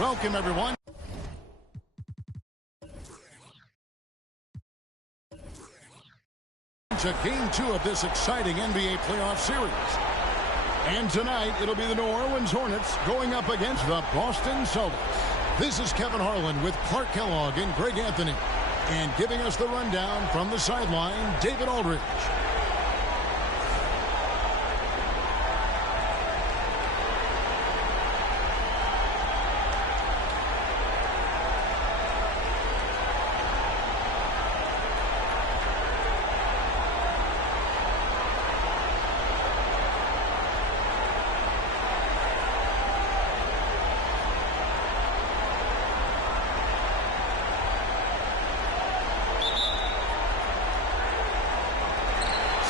Welcome, everyone. To Game 2 of this exciting NBA playoff series. And tonight, it'll be the New Orleans Hornets going up against the Boston Celtics. This is Kevin Harlan with Clark Kellogg and Greg Anthony. And giving us the rundown from the sideline, David Aldridge.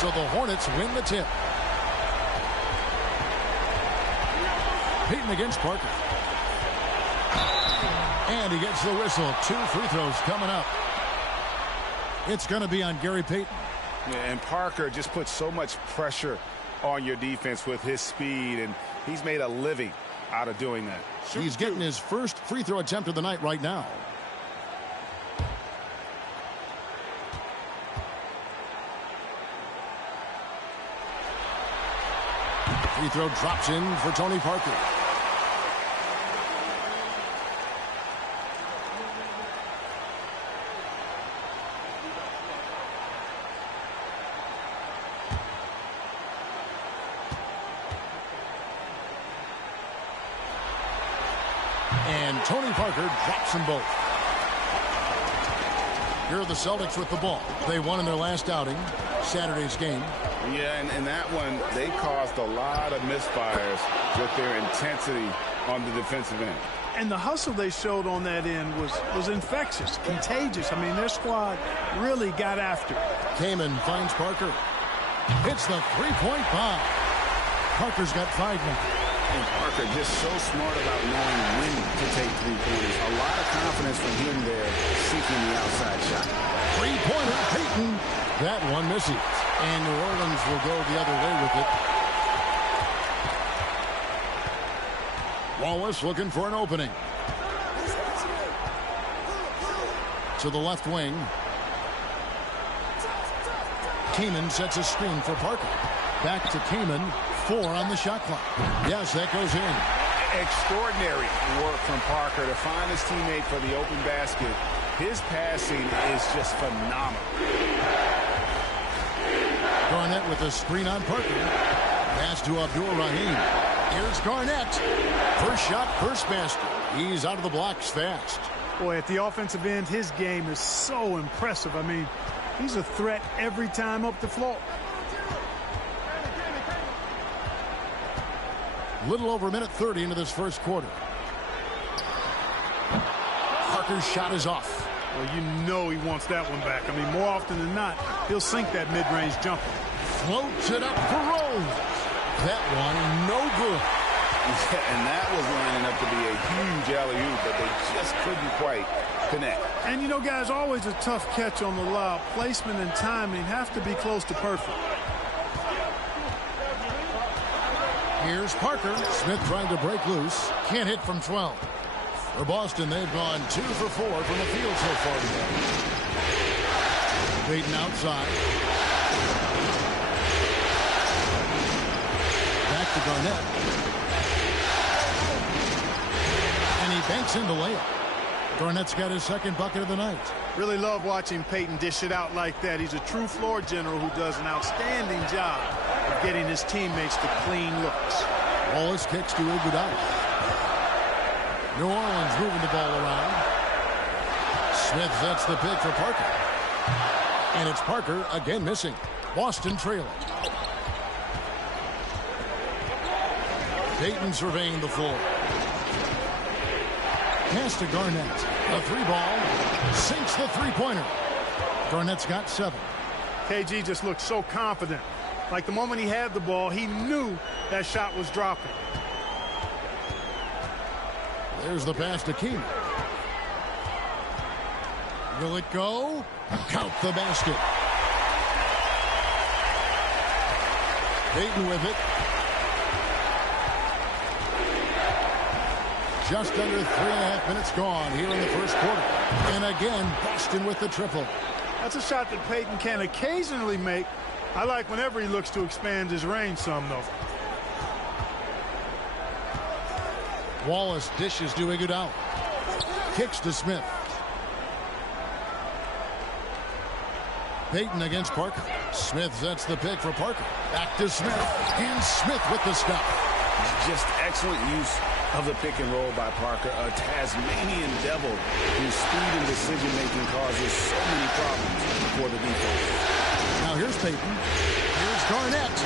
So the Hornets win the tip. Peyton against Parker. And he gets the whistle. 2 free throws coming up. It's going to be on Gary Payton. Yeah, and Parker just puts so much pressure on your defense with his speed, and he's made a living out of doing that. He's getting his first free throw attempt of the night right now. Free throw drops in for Tony Parker. And Tony Parker drops them both. Here are the Celtics with the ball. They won in their last outing, Saturday's game. Yeah, and in that one, they caused a lot of misfires with their intensity on the defensive end. And the hustle they showed on that end was infectious, contagious. I mean, their squad really got after it. Kaman finds Parker. Hits the three-point bomb. Parker's got 5 now. And Parker just so smart about knowing when to take three-pointers. A lot of confidence from him there, seeking the outside shot. Three-pointer, Payton. That one misses. And New Orleans will go the other way with it. Wallace looking for an opening. To the left wing. Kaman sets a screen for Parker. Back to Kaman. 4 on the shot clock. Yes, that goes in. Extraordinary work from Parker to find his teammate for the open basket. His passing is just phenomenal. Garnett with a screen on Parker. Pass to Abdul-Rahim. Here's Garnett. First shot, first basket. He's out of the blocks fast. Boy, at the offensive end, his game is so impressive. I mean, he's a threat every time up the floor. Little over a minute 30 into this first quarter. Parker's shot is off. Well, you know he wants that one back. I mean, more often than not, he'll sink that mid-range jumper. Floats it up for Rose. That one, no good. Yeah, and that was lining up to be a huge alley-oop, but they just couldn't quite connect. And, you know, guys, always a tough catch on the lob. Placement and timing have to be close to perfect. Here's Parker. Smith trying to break loose. Can't hit from 12. For Boston, they've gone 2 for 4 from the field so far today. Payton outside. Back to Garnett. And he banks in the layup. Garnett's got his second bucket of the night. Really love watching Payton dish it out like that. He's a true floor general who does an outstanding job of getting his teammates to clean looks. Wallace kicks to Iguodala. New Orleans moving the ball around. Smith sets the pick for Parker. And it's Parker again missing. Boston trailing. Payton surveying the floor. Pass to Garnett. A 3-ball. Sinks the three-pointer. Garnett's got 7. KG just looked so confident. Like the moment he had the ball, he knew that shot was dropping. There's the pass to Kaman. Will it go? Count the basket. Payton with it. Just under 3.5 minutes gone here in the first quarter. And again, Boston with the triple. That's a shot that Payton can occasionally make. I like whenever he looks to expand his range some, though. Wallace dishes to Iguodala. Kicks to Smith. Payton against Parker. Smith sets the pick for Parker. Back to Smith. And Smith with the stop. Just excellent use of the pick and roll by Parker. A Tasmanian devil whose speed and decision-making causes so many problems for the defense. Now here's Payton. Here's Garnett.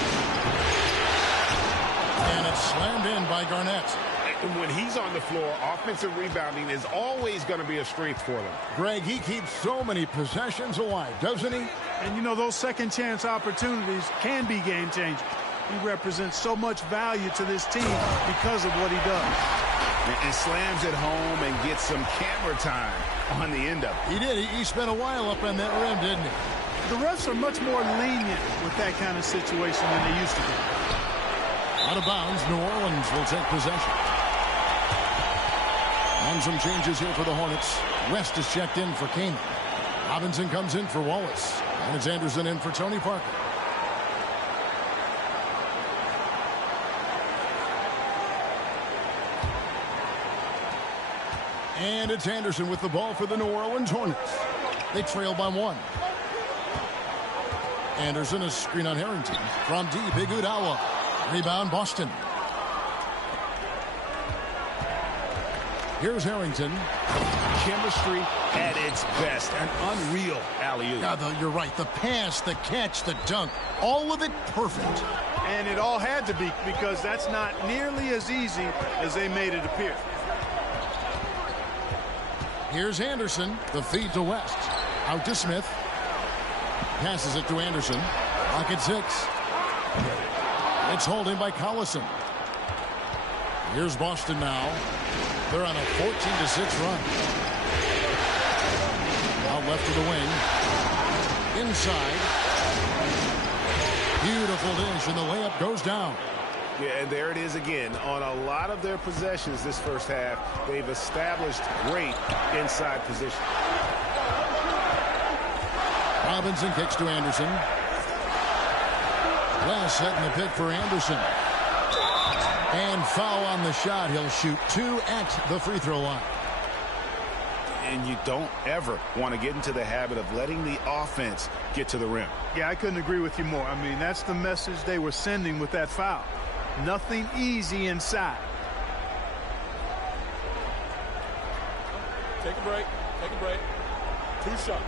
And it's slammed in by Garnett. When he's on the floor, offensive rebounding is always going to be a strength for them. Greg, he keeps so many possessions alive, doesn't he? And, you know, those second-chance opportunities can be game-changing. He represents so much value to this team because of what he does. And slams it home and gets some camera time on the end of it. He did. He spent a while up on that rim, didn't he? The refs are much more lenient with that kind of situation than they used to be. Out of bounds, New Orleans will take possession. And some changes here for the Hornets. West is checked in for Kaman. Robinson comes in for Wallace. And it's Anderson in for Tony Parker. And it's Anderson with the ball for the New Orleans Hornets. They trail by 1. Anderson, a screen on Harrington. From deep, Iguodala. Rebound, Boston. Here's Harrington. Chemistry at its best. An unreal alley-oop. Yeah, you're right. The pass, the catch, the dunk. All of it perfect. And it all had to be, because that's not nearly as easy as they made it appear. Here's Anderson. The feed to West. Out to Smith. Passes it to Anderson. Pocket 6. It's holding by Collison. Here's Boston now. They're on a 14-6 run. Out left of the wing. Inside. Beautiful dish, and the layup goes down. Yeah, and there it is again. On a lot of their possessions this first half, they've established great inside position. Robinson kicks to Anderson. Last setting the pick for Anderson. And foul on the shot. He'll shoot 2 at the free throw line. And you don't ever want to get into the habit of letting the offense get to the rim. Yeah, I couldn't agree with you more. I mean, that's the message they were sending with that foul. Nothing easy inside. Take a break. Take a break. 2 shots.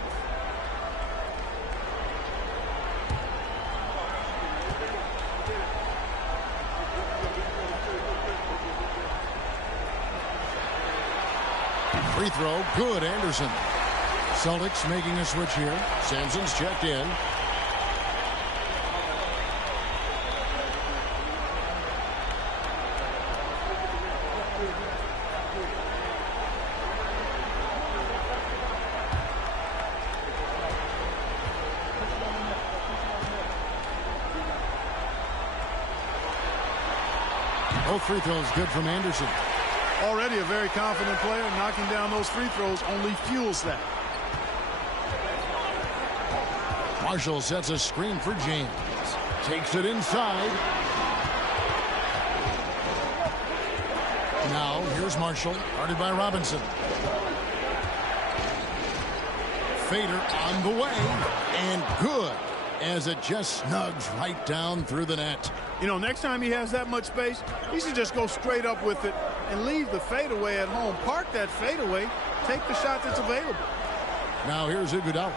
Free throw, good, Anderson. Celtics making a switch here. Sampson's checked in. Both free throws good from Anderson. Already a very confident player. Knocking down those free throws only fuels that. Marshall sets a screen for James. Takes it inside. Now here's Marshall, guarded by Robinson. Fader on the way, and good, as it just snugs right down through the net. You know, next time he has that much space, he should just go straight up with it and leave the fadeaway at home. Park that fadeaway, take the shot that's available. Now here's Iguodala.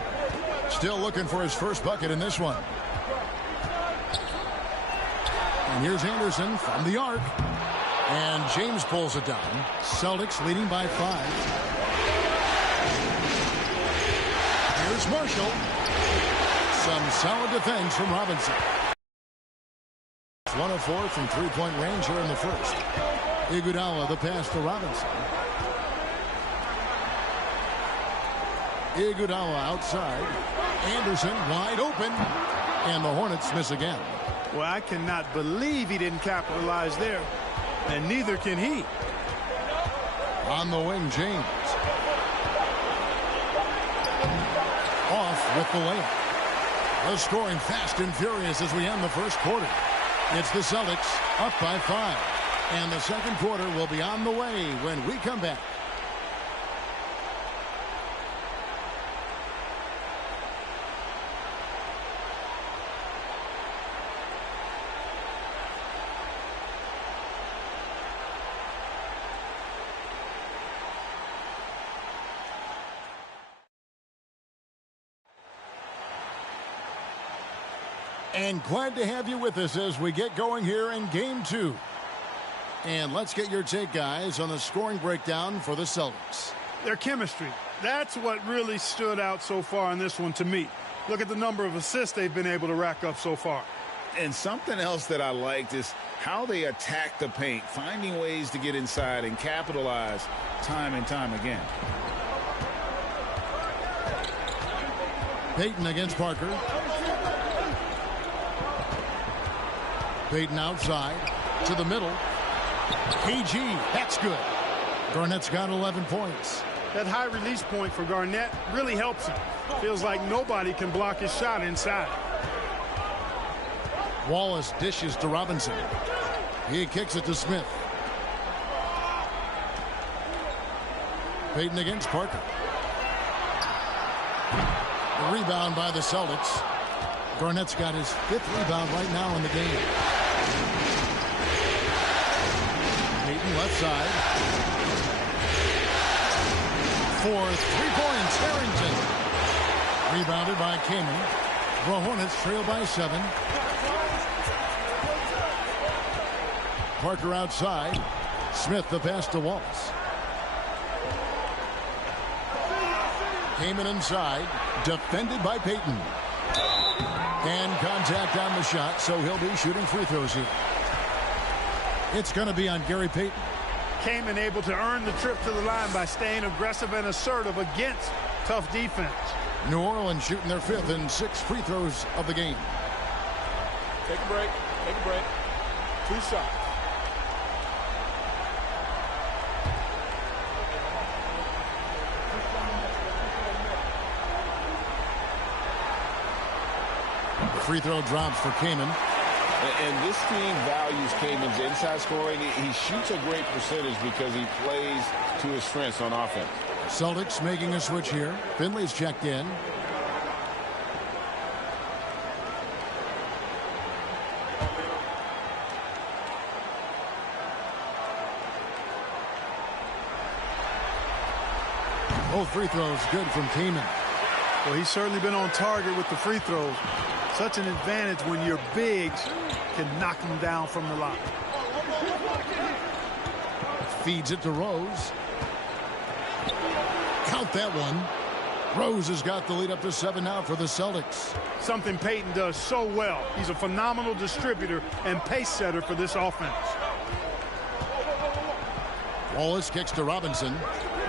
Still looking for his first bucket in this one. And here's Anderson from the arc. And James pulls it down. Celtics leading by 5. Here's Marshall. Some solid defense from Robinson. 1 of 4 from three-point range here in the first. Iguodala, the pass to Robinson. Iguodala outside. Anderson wide open. And the Hornets miss again. Well, I cannot believe he didn't capitalize there. And neither can he. On the wing, James. Off with the layup. The scoring fast and furious as we end the first quarter. It's the Celtics up by 5. And the second quarter will be on the way when we come back. And glad to have you with us as we get going here in Game 2. And let's get your take, guys, on the scoring breakdown for the Celtics. Their chemistry. That's what really stood out so far in this one to me. Look at the number of assists they've been able to rack up so far. And something else that I liked is how they attack the paint, finding ways to get inside and capitalize time and time again. Payton against Parker. Payton outside to the middle. KG, that's good. Garnett's got 11 points. That high release point for Garnett really helps him. Feels like nobody can block his shot inside. Wallace dishes to Robinson. He kicks it to Smith. Payton against Parker. The rebound by the Celtics. Garnett's got his 5th rebound right now in the game. Payton left side. For 3 points, Harrington. Rebounded by Kaman. The Hornets trail by 7. Parker outside. Smith the pass to Wallace. Kaman inside. Defended by Payton. And contact on the shot, so he'll be shooting free throws here. It's going to be on Gary Payton. Kaman able to earn the trip to the line by staying aggressive and assertive against tough defense. New Orleans shooting their 5th and 6th free throws of the game. Take a break. Take a break. 2 shots. Free throw drops for Kaman. And this team values Kaman's inside scoring. He shoots a great percentage because he plays to his strengths on offense. Celtics making a switch here. Finley's checked in. Both free throws good from Kaman. Well, he's certainly been on target with the free throws. Such an advantage when your bigs can knock them down from the line. Feeds it to Rose. Count that one. Rose has got the lead up to 7 now for the Celtics. Something Payton does so well. He's a phenomenal distributor and pace setter for this offense. Wallace kicks to Robinson.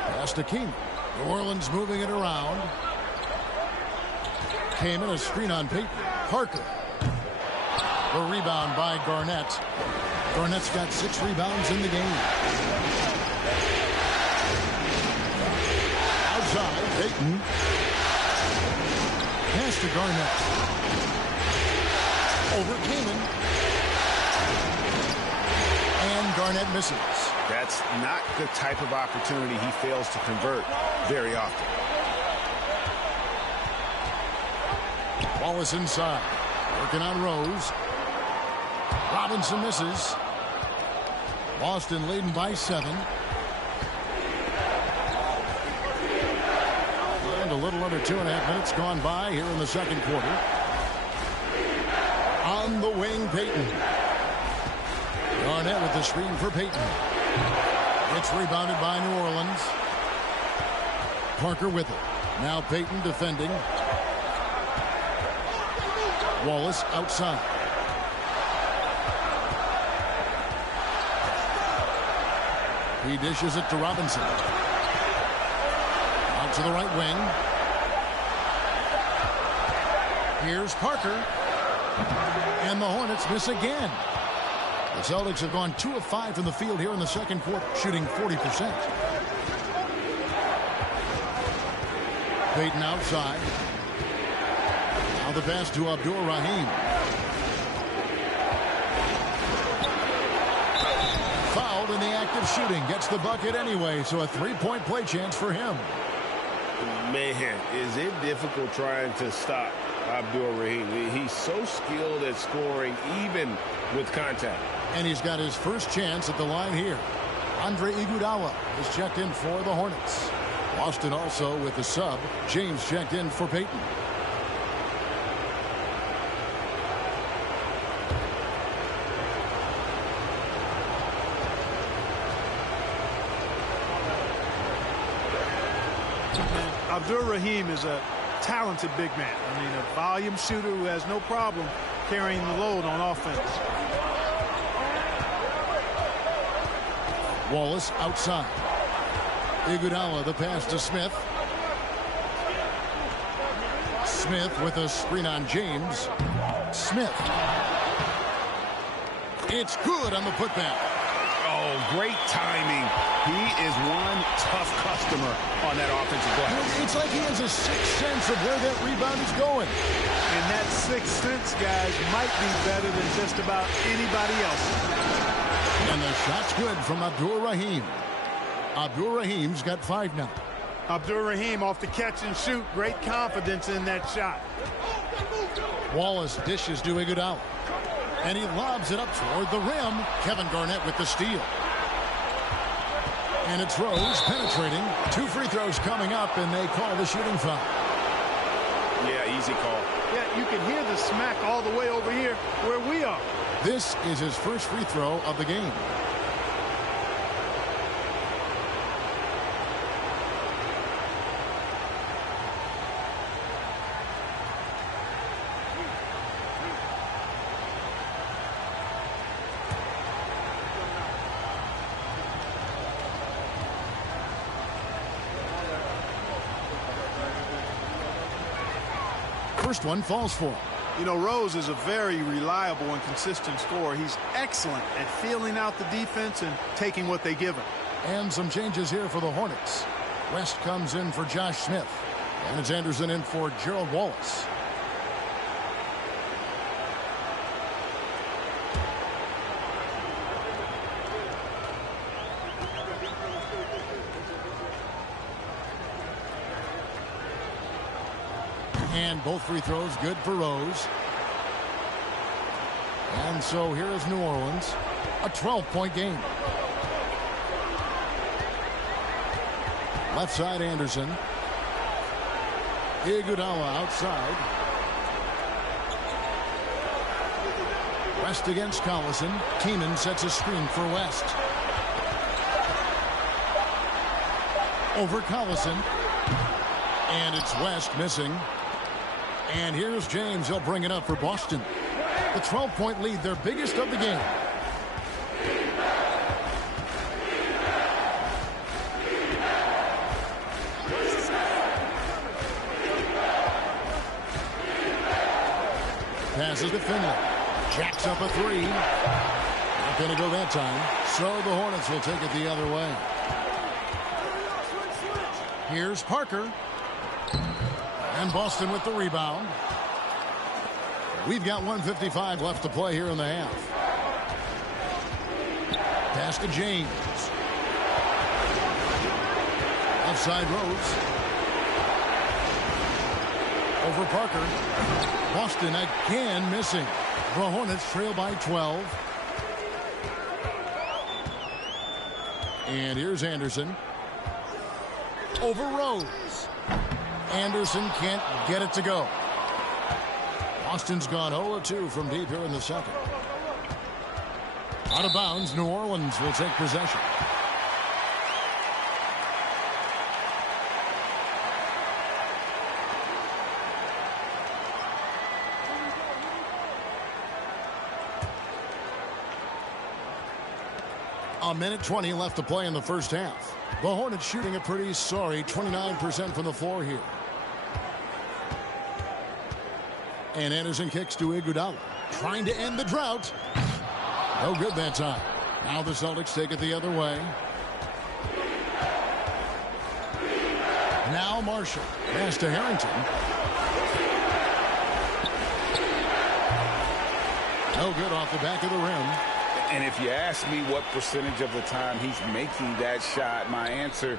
Pass to King. New Orleans moving it around. Came in a screen on Payton. Parker. The rebound by Garnett. Garnett's got 6 rebounds in the game. Outside, Payton. Pass to Garnett. Over Kaman. And Garnett misses. That's not the type of opportunity he fails to convert very often. Wallace inside. Working on Rose. Robinson misses. Boston leading by 7. And a little under 2.5 minutes gone by here in the second quarter. On the wing, Payton. Garnett with the screen for Payton. It's rebounded by New Orleans. Parker with it. Now Payton defending. Wallace outside. He dishes it to Robinson. Out to the right wing. Here's Parker. And the Hornets miss again. The Celtics have gone 2 of 5 from the field here in the second quarter, shooting 40%. Payton outside. Now the pass to Abdur-Rahim. Fouled in the act of shooting. Gets the bucket anyway, so a 3-point play chance for him. Man, is it difficult trying to stop Abdur-Rahim. He's so skilled at scoring, even with contact. And he's got his first chance at the line here. Andre Iguodala is checked in for the Hornets. Boston also with the sub. James checked in for Payton. Abdur-Rahim is a talented big man. I mean, a volume shooter who has no problem carrying the load on offense. Wallace outside. Iguodala, the pass to Smith. Smith with a screen on James. Smith. It's good on the putback. Oh, great timing. He is one tough customer on that offensive glass. It's like he has a sixth sense of where that rebound is going. And that sixth sense, guys, might be better than just about anybody else. And the shot's good from Abdur-Rahim. Abdur-Rahim's got 5 now. Abdur-Rahim off the catch and shoot. Great confidence in that shot. Wallace dishes to Iguodala. And he lobs it up toward the rim. Kevin Garnett with the steal. And it's Rose penetrating. 2 free throws coming up, and they call the shooting foul. Yeah, easy call. Yeah, you can hear the smack all the way over here where we are. This is his first free throw of the game. first one falls for him. You know, Rose is a very reliable and consistent scorer. He's excellent at feeling out the defense and taking what they give him. And some changes here for the Hornets. West comes in for Josh Smith. And it's Anderson in for Gerald Wallace. And both free throws good for Rose. And so here is New Orleans. A 12-point game. Left side Anderson. Iguodala outside. West against Collison. Keenan sets a screen for West. Over Collison. And it's West missing. And here's James. He'll bring it up for Boston. The 12-point lead, their biggest of the game. Passes to Finley. Jacks up a three. Not going to go that time. So the Hornets will take it the other way. Here's Parker. And Boston with the rebound. We've got 1:55 left to play here in the half. Pass to James. Outside Rose. Over Parker. Boston again missing. The Hornets trail by 12. And here's Anderson. Over Rose. Anderson can't get it to go. Boston's gone 0-2 from deep here in the second. Out of bounds, New Orleans will take possession. A minute 20 left to play in the first half. The Hornets shooting a pretty sorry 29% from the floor here. And Anderson kicks to Iguodala. Trying to end the drought. No good that time. Now the Celtics take it the other way. Now Marshall. Pass to Harrington. No good off the back of the rim. And if you ask me what percentage of the time he's making that shot, my answer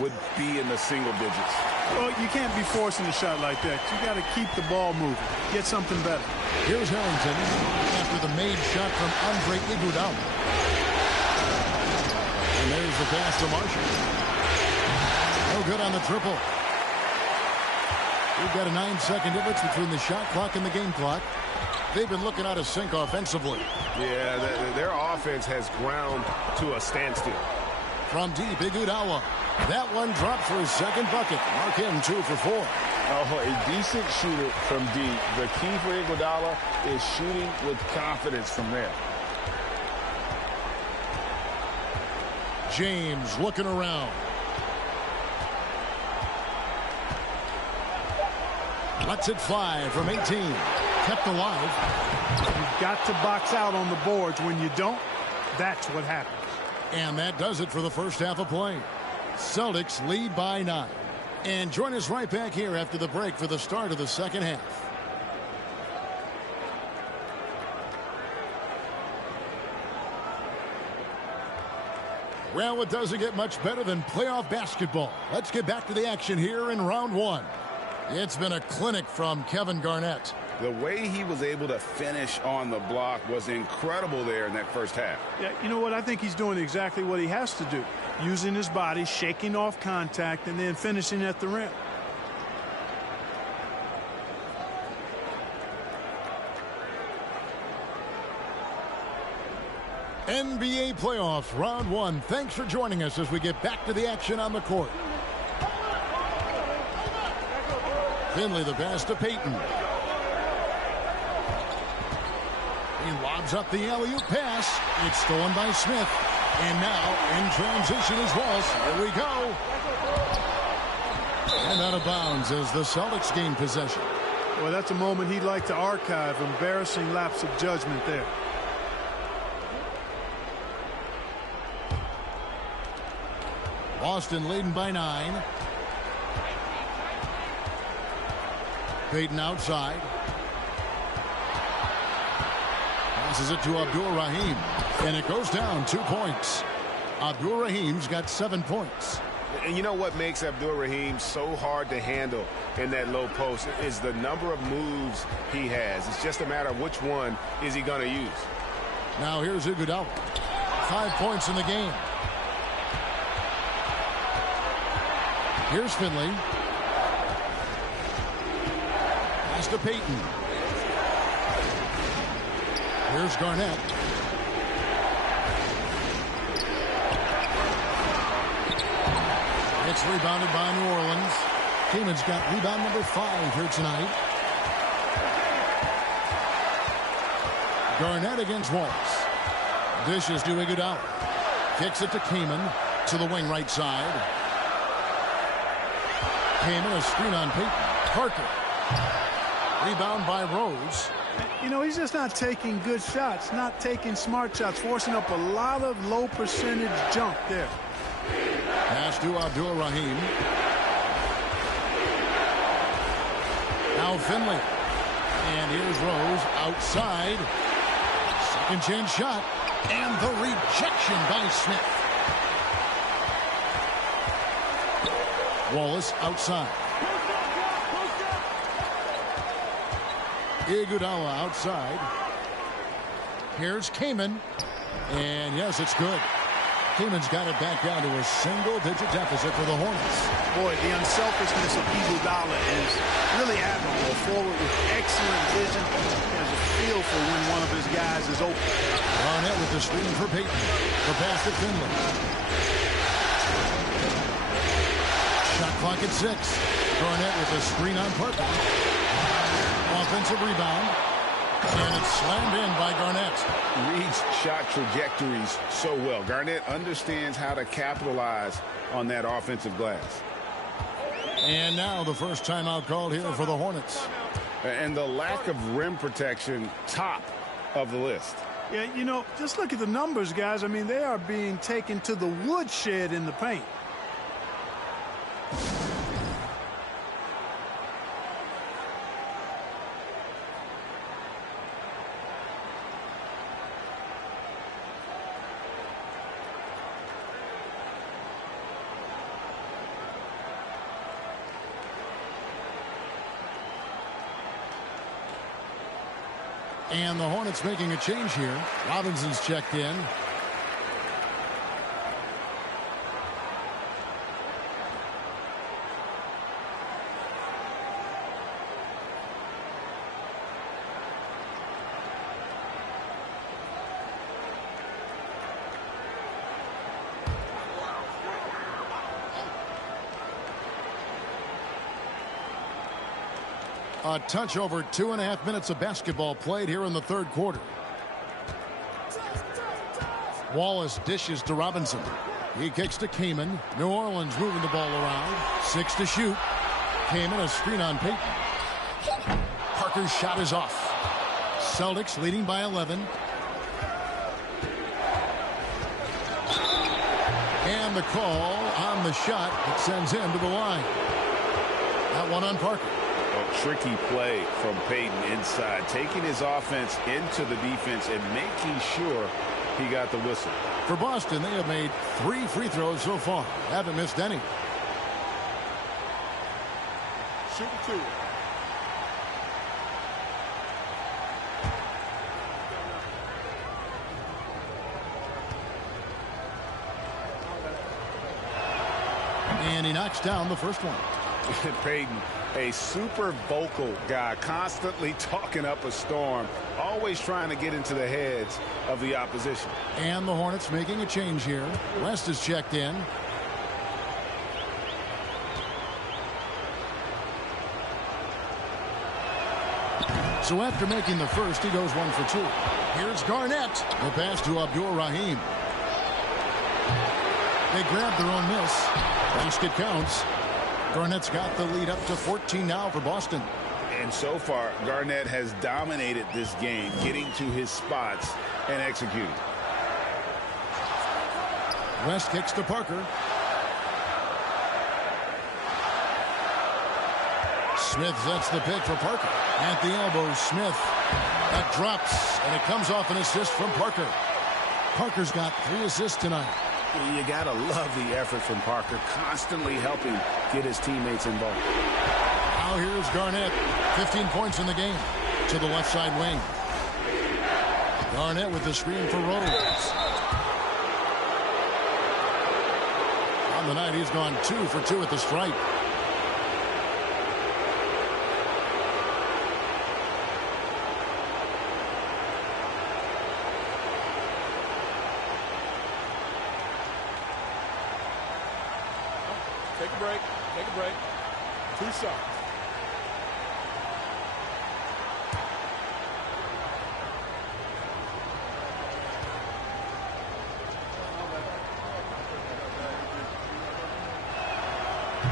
would be in the single digits. Well, you can't be forcing a shot like that. You got to keep the ball moving. Get something better. Here's Harrington after the made shot from Andre Iguodala. And there's the pass to Marshall. No good on the triple. We've got a 9-second difference between the shot clock and the game clock. They've been looking out of sync offensively. Yeah, their offense has ground to a standstill. From deep, Iguodala. That one dropped for his second bucket. Mark him 2 for 4. Oh, a decent shooter from deep. The key for Iguodala is shooting with confidence from there. James looking around. Lets it fly from 18. Kept alive. You've got to box out on the boards. When you don't, that's what happens. And that does it for the first half of play. Celtics lead by 9. And join us right back here after the break for the start of the second half. Well, it doesn't get much better than playoff basketball. Let's get back to the action here in round 1. It's been a clinic from Kevin Garnett. The way he was able to finish on the block was incredible there in that first half. Yeah, you know what? I think he's doing exactly what he has to do. Using his body, shaking off contact, and then finishing at the rim. NBA playoffs, round 1. Thanks for joining us as we get back to the action on the court. Finley the pass to Payton. He lobs up the alley-oop pass. It's stolen by Smith. And now in transition is Ross. Here we go. And out of bounds as the Celtics gain possession. Well, that's a moment he'd like to archive. Embarrassing lapse of judgment there. Boston leading by 9. Payton outside. Passes it to Abdul-Rahim. And it goes down 2 points. Abdul-Rahim's got 7 points. And you know what makes Abdul-Rahim so hard to handle in that low post is the number of moves he has. It's just a matter of which one is he going to use. Now here's Iguodala. 5 points in the game. Here's Finley. Pass to Payton. Here's Garnett. It's rebounded by New Orleans. Keenan's got rebound number 5 here tonight. Garnett against Wallace. Dishes to Iguodala. Kicks it to Kaman to the wing right side. Kaman, a screen on Payton. Parker. Rebound by Rose. You know, he's just not taking good shots, not taking smart shots, forcing up a lot of low percentage jump there. Pass to Abdul-Rahim. Now Finley. And here's Rose outside. Second chance shot. And the rejection by Smith. Wallace outside. Iguodala outside. Here's Kaman. And yes, it's good. Kaman's got it back down to a single-digit deficit for the Hornets. Boy, the unselfishness of Iguodala is really admirable. Forward with excellent vision. Has a feel for when one of his guys is open. Garnett with the screen for Payton. The pass to Finley. Shot clock at 6. Garnett with the screen on Parker. Offensive rebound. And it's slammed in by Garnett. Reads shot trajectories so well. Garnett understands how to capitalize on that offensive glass. And now the first timeout called here for the Hornets. And the lack of rim protection, top of the list. Yeah, you know, just look at the numbers, guys. I mean, they are being taken to the woodshed in the paint. And the Hornets making a change here. Robinson's checked in. A touch over 2.5 minutes of basketball played here in the third quarter. Wallace dishes to Robinson. He kicks to Kaman. New Orleans moving the ball around. 6 to shoot. Kaman, a screen on Payton. Parker's shot is off. Celtics leading by 11. And the call on the shot that sends him to the line. That one on Parker. A tricky play from Payton inside, taking his offense into the defense and making sure he got the whistle. For Boston, they have made 3 free throws so far. Haven't missed any. Shoot 2. And he knocks down the first one. Payton, a super vocal guy, constantly talking up a storm, always trying to get into the heads of the opposition. And the Hornets making a change here. West is checked in. So after making the first, he goes 1 for 2. Here's Garnett. The pass to Abdul-Rahim. They grab their own miss. Basket counts. Garnett's got the lead up to 14 now for Boston. And so far, Garnett has dominated this game, getting to his spots and executing. West kicks to Parker. Smith sets the pick for Parker. At the elbow, Smith. That drops, and it comes off an assist from Parker. Parker's got 3 assists tonight. You got to love the effort from Parker, constantly helping get his teammates involved. Now here's Garnett. 15 points in the game. To the left side wing. Garnett with the screen for Rose. On the night, he's gone 2 for 2 at the stripe. Take a break. Take a break. 2 shots.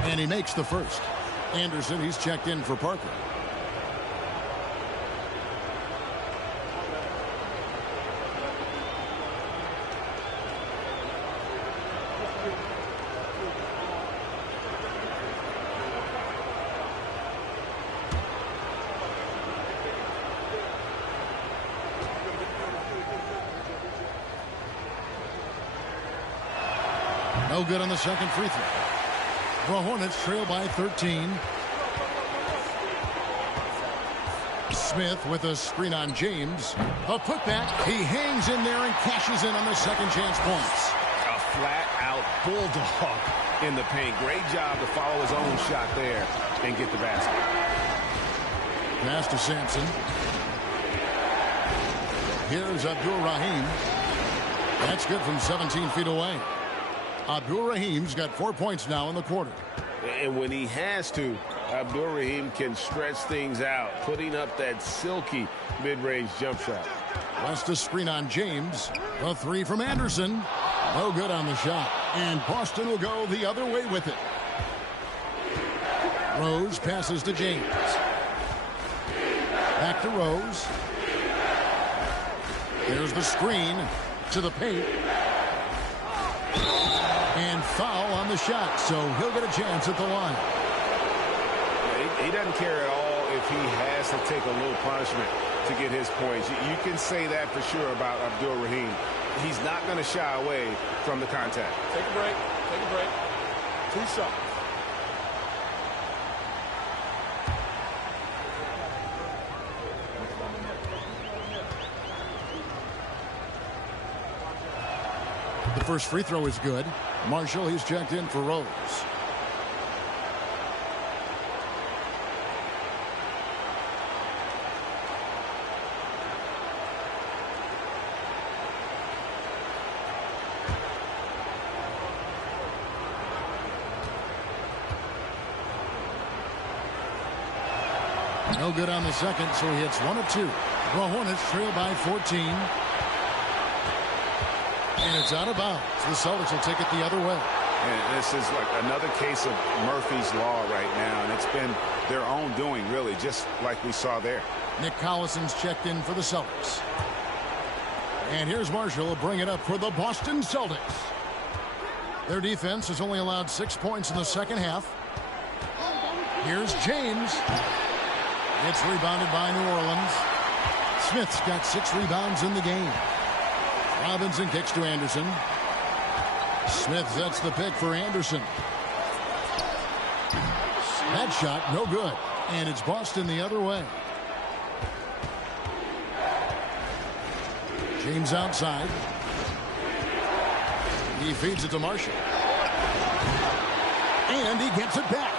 And he makes the first. Anderson, he's checked in for Parker. No good on the second free throw. The Hornets trail by 13. Smith with a screen on James. A putback. He hangs in there and cashes in on the second chance points. A flat-out bulldog in the paint. Great job to follow his own shot there and get the basket. Pass to Sampson. Here's Abdul-Rahim. That's good from 17 feet away. Abdul-Rahim's got 4 points now in the quarter. And when he has to, Abdul-Rahim can stretch things out, putting up that silky mid-range jump shot. West a screen on James. A 3 from Anderson. No good on the shot. And Boston will go the other way with it. Rose passes to James. Back to Rose. There's the screen to the paint. And foul on the shot, so he'll get a chance at the line. He doesn't care at all if he has to take a little punishment to get his points. You can say that for sure about Abdul-Rahim. He's not going to shy away from the contact. Take a break. Take a break. 2 shots. The first free throw is good. Marshall, he's checked in for Rose. No good on the second, so he hits 1 of 2. The Hornets trail by 14. And it's out of bounds. The Celtics will take it the other way. And this is like another case of Murphy's Law right now, and it's been their own doing, really, just like we saw there. Nick Collison's checked in for the Celtics. And here's Marshall will bring it up for the Boston Celtics. Their defense has only allowed 6 points in the second half. Here's James. It's rebounded by New Orleans. Smith's got 6 rebounds in the game. Robinson kicks to Anderson. Smith sets the pick for Anderson. That shot, no good. And it's Boston the other way. James outside. He feeds it to Marshall. And he gets it back.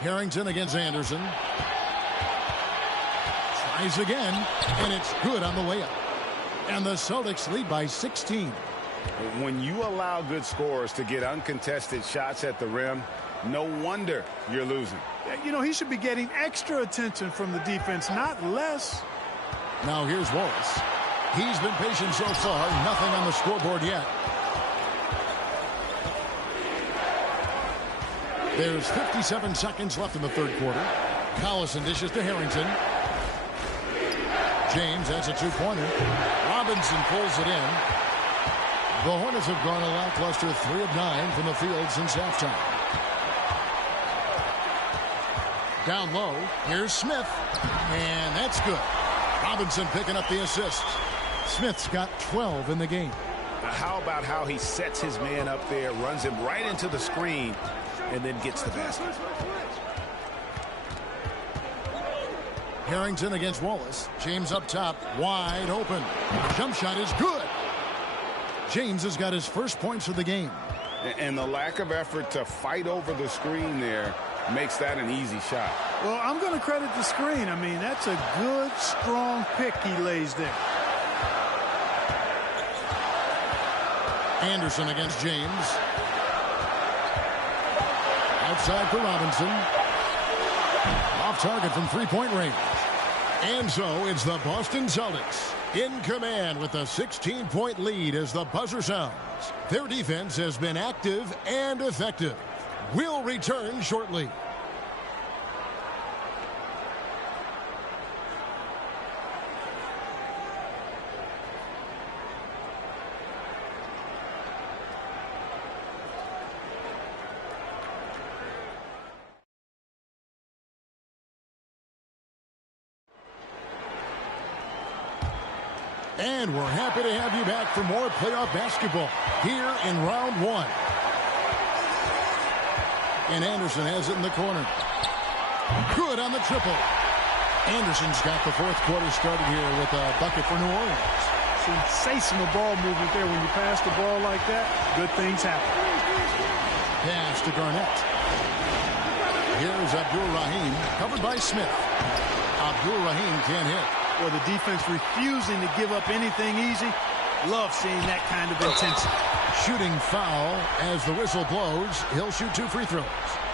Harrington against Anderson. Tries again, and it's good on the layup. And the Celtics lead by 16. When you allow good scorers to get uncontested shots at the rim, no wonder you're losing. You know, he should be getting extra attention from the defense, not less. Now here's Wallace. He's been patient so far. Nothing on the scoreboard yet. There's 57 seconds left in the third quarter. Collison dishes to Harrington. James has a two-pointer. Robinson pulls it in. The Hornets have gone a lackluster 3 of 9 from the field since halftime. Down low, here's Smith, and that's good. Robinson picking up the assist. Smith's got 12 in the game. Now how about how he sets his man up there, runs him right into the screen, and then gets the basket. Harrington against Wallace. James up top, wide open. Jump shot is good. James has got his first points of the game. And the lack of effort to fight over the screen there makes that an easy shot. Well, I'm going to credit the screen. I mean, that's a good, strong pick he lays there. Anderson against James. Outside for Robinson. Off target from three-point range. And so it's the Boston Celtics in command with a 16-point lead as the buzzer sounds. Their defense has been active and effective. We'll return shortly. And we're happy to have you back for more playoff basketball here in round one. And Anderson has it in the corner. Good on the triple. Anderson's got the fourth quarter started here with a bucket for New Orleans. Sensational ball movement there. When you pass the ball like that, good things happen. Pass to Garnett. Here's Abdul-Rahim, covered by Smith. Abdul-Rahim can't hit. Or the defense refusing to give up anything easy. Love seeing that kind of intensity. Shooting foul as the whistle blows. He'll shoot 2 free throws.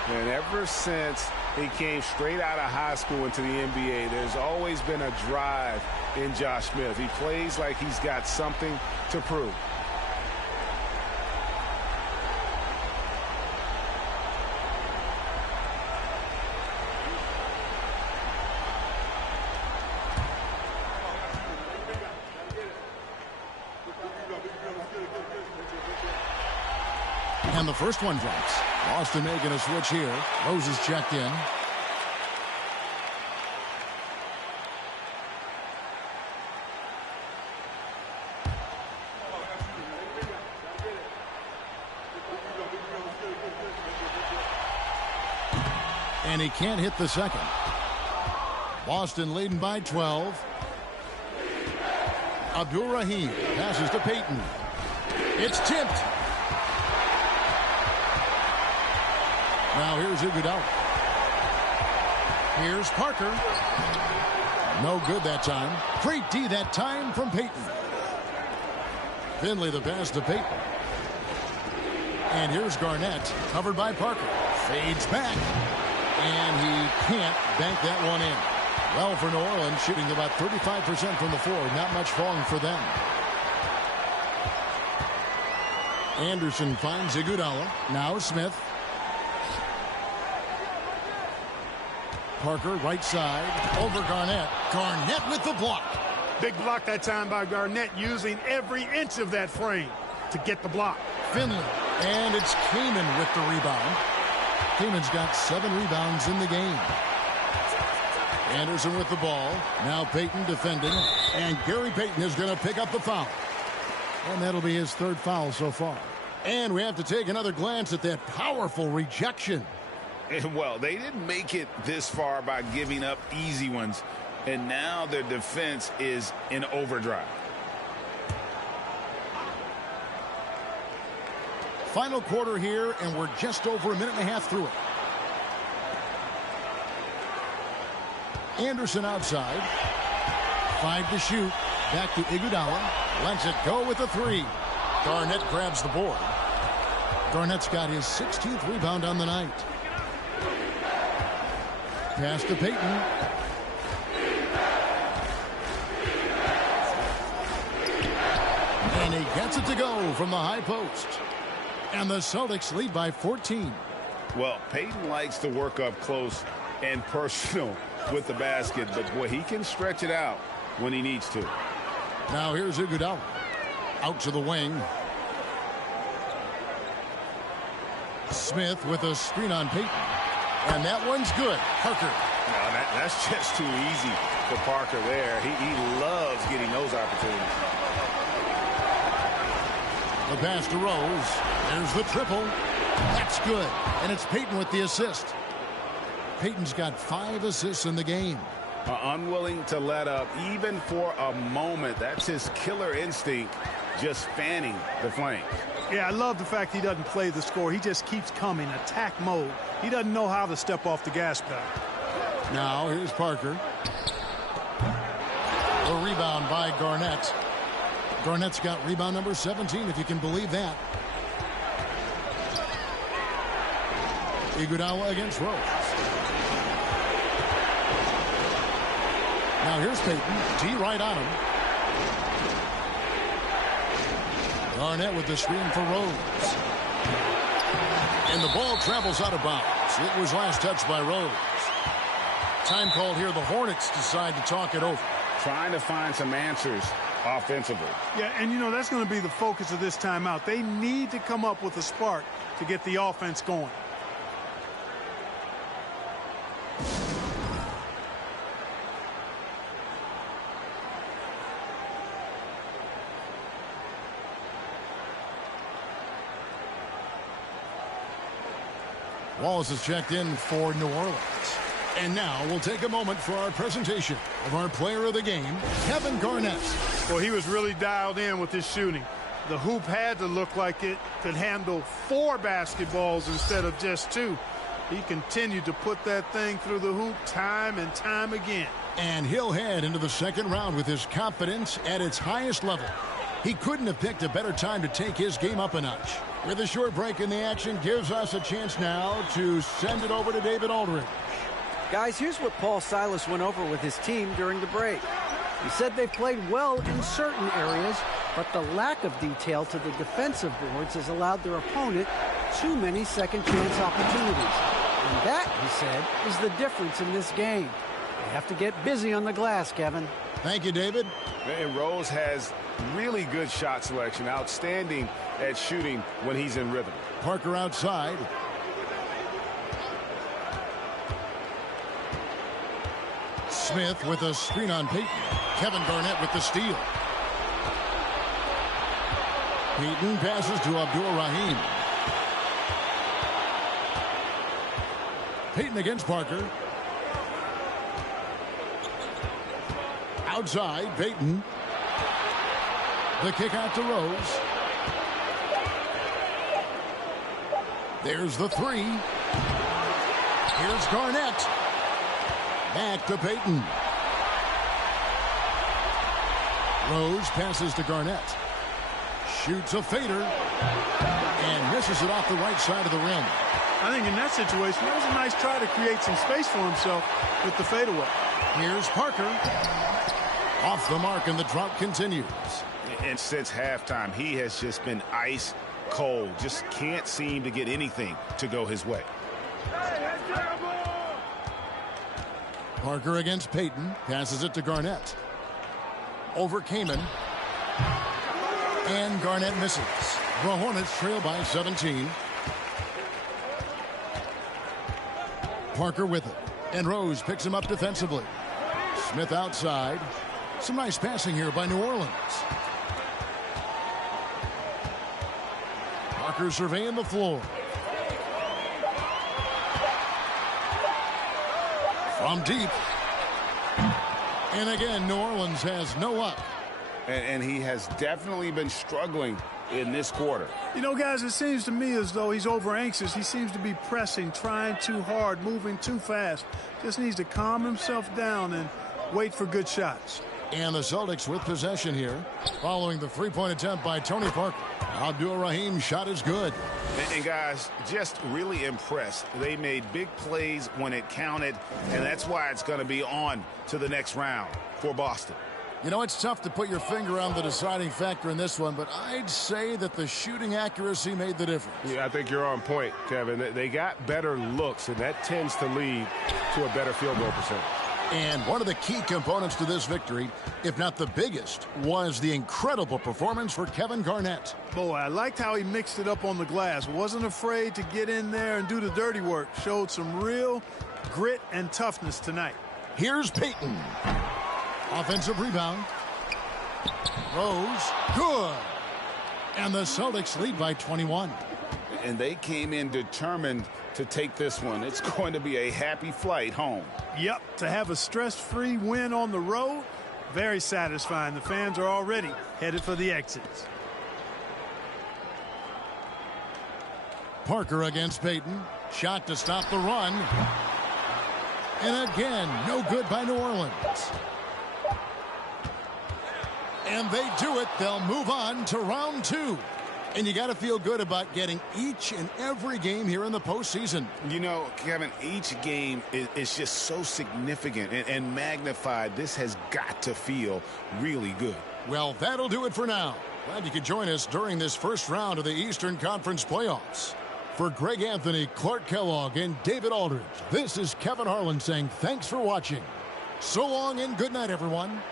And ever since he came straight out of high school into the NBA, there's always been a drive in Josh Smith. He plays like he's got something to prove. And the first one drops. Boston making a switch here. Rose is checked in. And he can't hit the second. Boston leading by 12. Abdul-Rahim passes to Payton. It's tipped. Now here's Iguodala. Here's Parker. No good that time. Great D that time from Payton. Finley the pass to Payton. And here's Garnett, covered by Parker. Fades back. And he can't bank that one in. Well, for New Orleans, shooting about 35% from the floor. Not much falling for them. Anderson finds Iguodala. Now Smith. Parker, right side, over Garnett. Garnett with the block. Big block that time by Garnett, using every inch of that frame to get the block. Finley, and it's Kaman with the rebound. Kaman's got 7 rebounds in the game. Anderson with the ball. Now Payton defending, and Gary Payton is going to pick up the foul. And that'll be his 3rd foul so far. And we have to take another glance at that powerful rejection. And, well, they didn't make it this far by giving up easy ones. And now their defense is in overdrive. Final quarter here, and we're just over a minute and a half through it. Anderson outside. 5 to shoot. Back to Iguodala. Lets it go with a 3. Garnett grabs the board. Garnett's got his 16th rebound on the night. Pass to Payton. And he gets it to go from the high post. And the Celtics lead by 14. Well, Peyton likes to work up close and personal with the basket, but boy, he can stretch it out when he needs to. Now here's Iguodala. Out to the wing. Smith with a screen on Peyton. And that one's good. Parker. No, that's just too easy for Parker there. He loves getting those opportunities. The pass to Rose. There's the triple. That's good. And it's Peyton with the assist. Peyton's got 5 assists in the game. Unwilling to let up even for a moment. That's his killer instinct, just fanning the flames. Yeah, I love the fact he doesn't play the score. He just keeps coming, attack mode. He doesn't know how to step off the gas pedal. Now here's Parker. A rebound by Garnett. Garnett's got rebound number 17, if you can believe that. Iguodala against Rose. Now here's Peyton. D right on him. Garnett with the screen for Rose. And the ball travels out of bounds. It was last touched by Rose. Time called here. The Hornets decide to talk it over. Trying to find some answers offensively. Yeah, and you know, that's going to be the focus of this timeout. They need to come up with a spark to get the offense going. Wallace is checked in for New Orleans. And now we'll take a moment for our presentation of our player of the game, Kevin Garnett. Well, he was really dialed in with his shooting. The hoop had to look like it could handle 4 basketballs instead of just 2. He continued to put that thing through the hoop time and time again. And he'll head into the second round with his confidence at its highest level. He couldn't have picked a better time to take his game up a notch. With a short break in the action, gives us a chance now to send it over to David Aldridge. Guys, here's what Paul Silas went over with his team during the break. He said they've played well in certain areas, but the lack of detail to the defensive boards has allowed their opponent too many second-chance opportunities. And that, he said, is the difference in this game. They have to get busy on the glass, Kevin. Thank you, David. And Rose has really good shot selection, outstanding at shooting when he's in rhythm. Parker outside. Smith with a screen on Peyton. Kevin Garnett with the steal. Peyton passes to Abdul-Rahim. Peyton against Parker. Outside, Peyton. The kick out to Rose. There's the 3. Here's Garnett. Back to Peyton. Rose passes to Garnett. Shoots a fader. And misses it off the right side of the rim. I think in that situation, that was a nice try to create some space for himself with the fadeaway. Here's Parker. Off the mark, and the drought continues. And since halftime, he has just been ice cold. Just can't seem to get anything to go his way. Parker against Peyton. Passes it to Garnett. Over Kaman. And Garnett misses. The Hornets trail by 17. Parker with it. And Rose picks him up defensively. Smith outside. Some nice passing here by New Orleans. Parker surveying the floor. From deep. And again, New Orleans has no up. And he has definitely been struggling in this quarter. You know, guys, it seems to me as though he's over anxious. He seems to be pressing, trying too hard, moving too fast. Just needs to calm himself down and wait for good shots. And the Celtics with possession here, following the three-point attempt by Tony Parker. Abdul-Rahim shot is good. And guys, just really impressed. They made big plays when it counted, and that's why it's going to be on to the next round for Boston. You know, it's tough to put your finger on the deciding factor in this one, but I'd say that the shooting accuracy made the difference. Yeah, I think you're on point, Kevin. They got better looks, and that tends to lead to a better field goal percentage. And one of the key components to this victory, if not the biggest, was the incredible performance for Kevin Garnett. Boy, I liked how he mixed it up on the glass. Wasn't afraid to get in there and do the dirty work. Showed some real grit and toughness tonight. Here's Payton. Offensive rebound. Rose. Good. And the Celtics lead by 21. And they came in determined to take this one. It's going to be a happy flight home. Yep, to have a stress-free win on the road, very satisfying. The fans are already headed for the exits. Parker against Payton. Shot to stop the run. And again, no good by New Orleans. And they do it. They'll move on to round two. And you got to feel good about getting each and every game here in the postseason. You know, Kevin, each game is just so significant and magnified. This has got to feel really good. Well, that'll do it for now. Glad you could join us during this first round of the Eastern Conference playoffs. For Greg Anthony, Clark Kellogg, and David Aldridge, this is Kevin Harlan saying thanks for watching. So long and good night, everyone.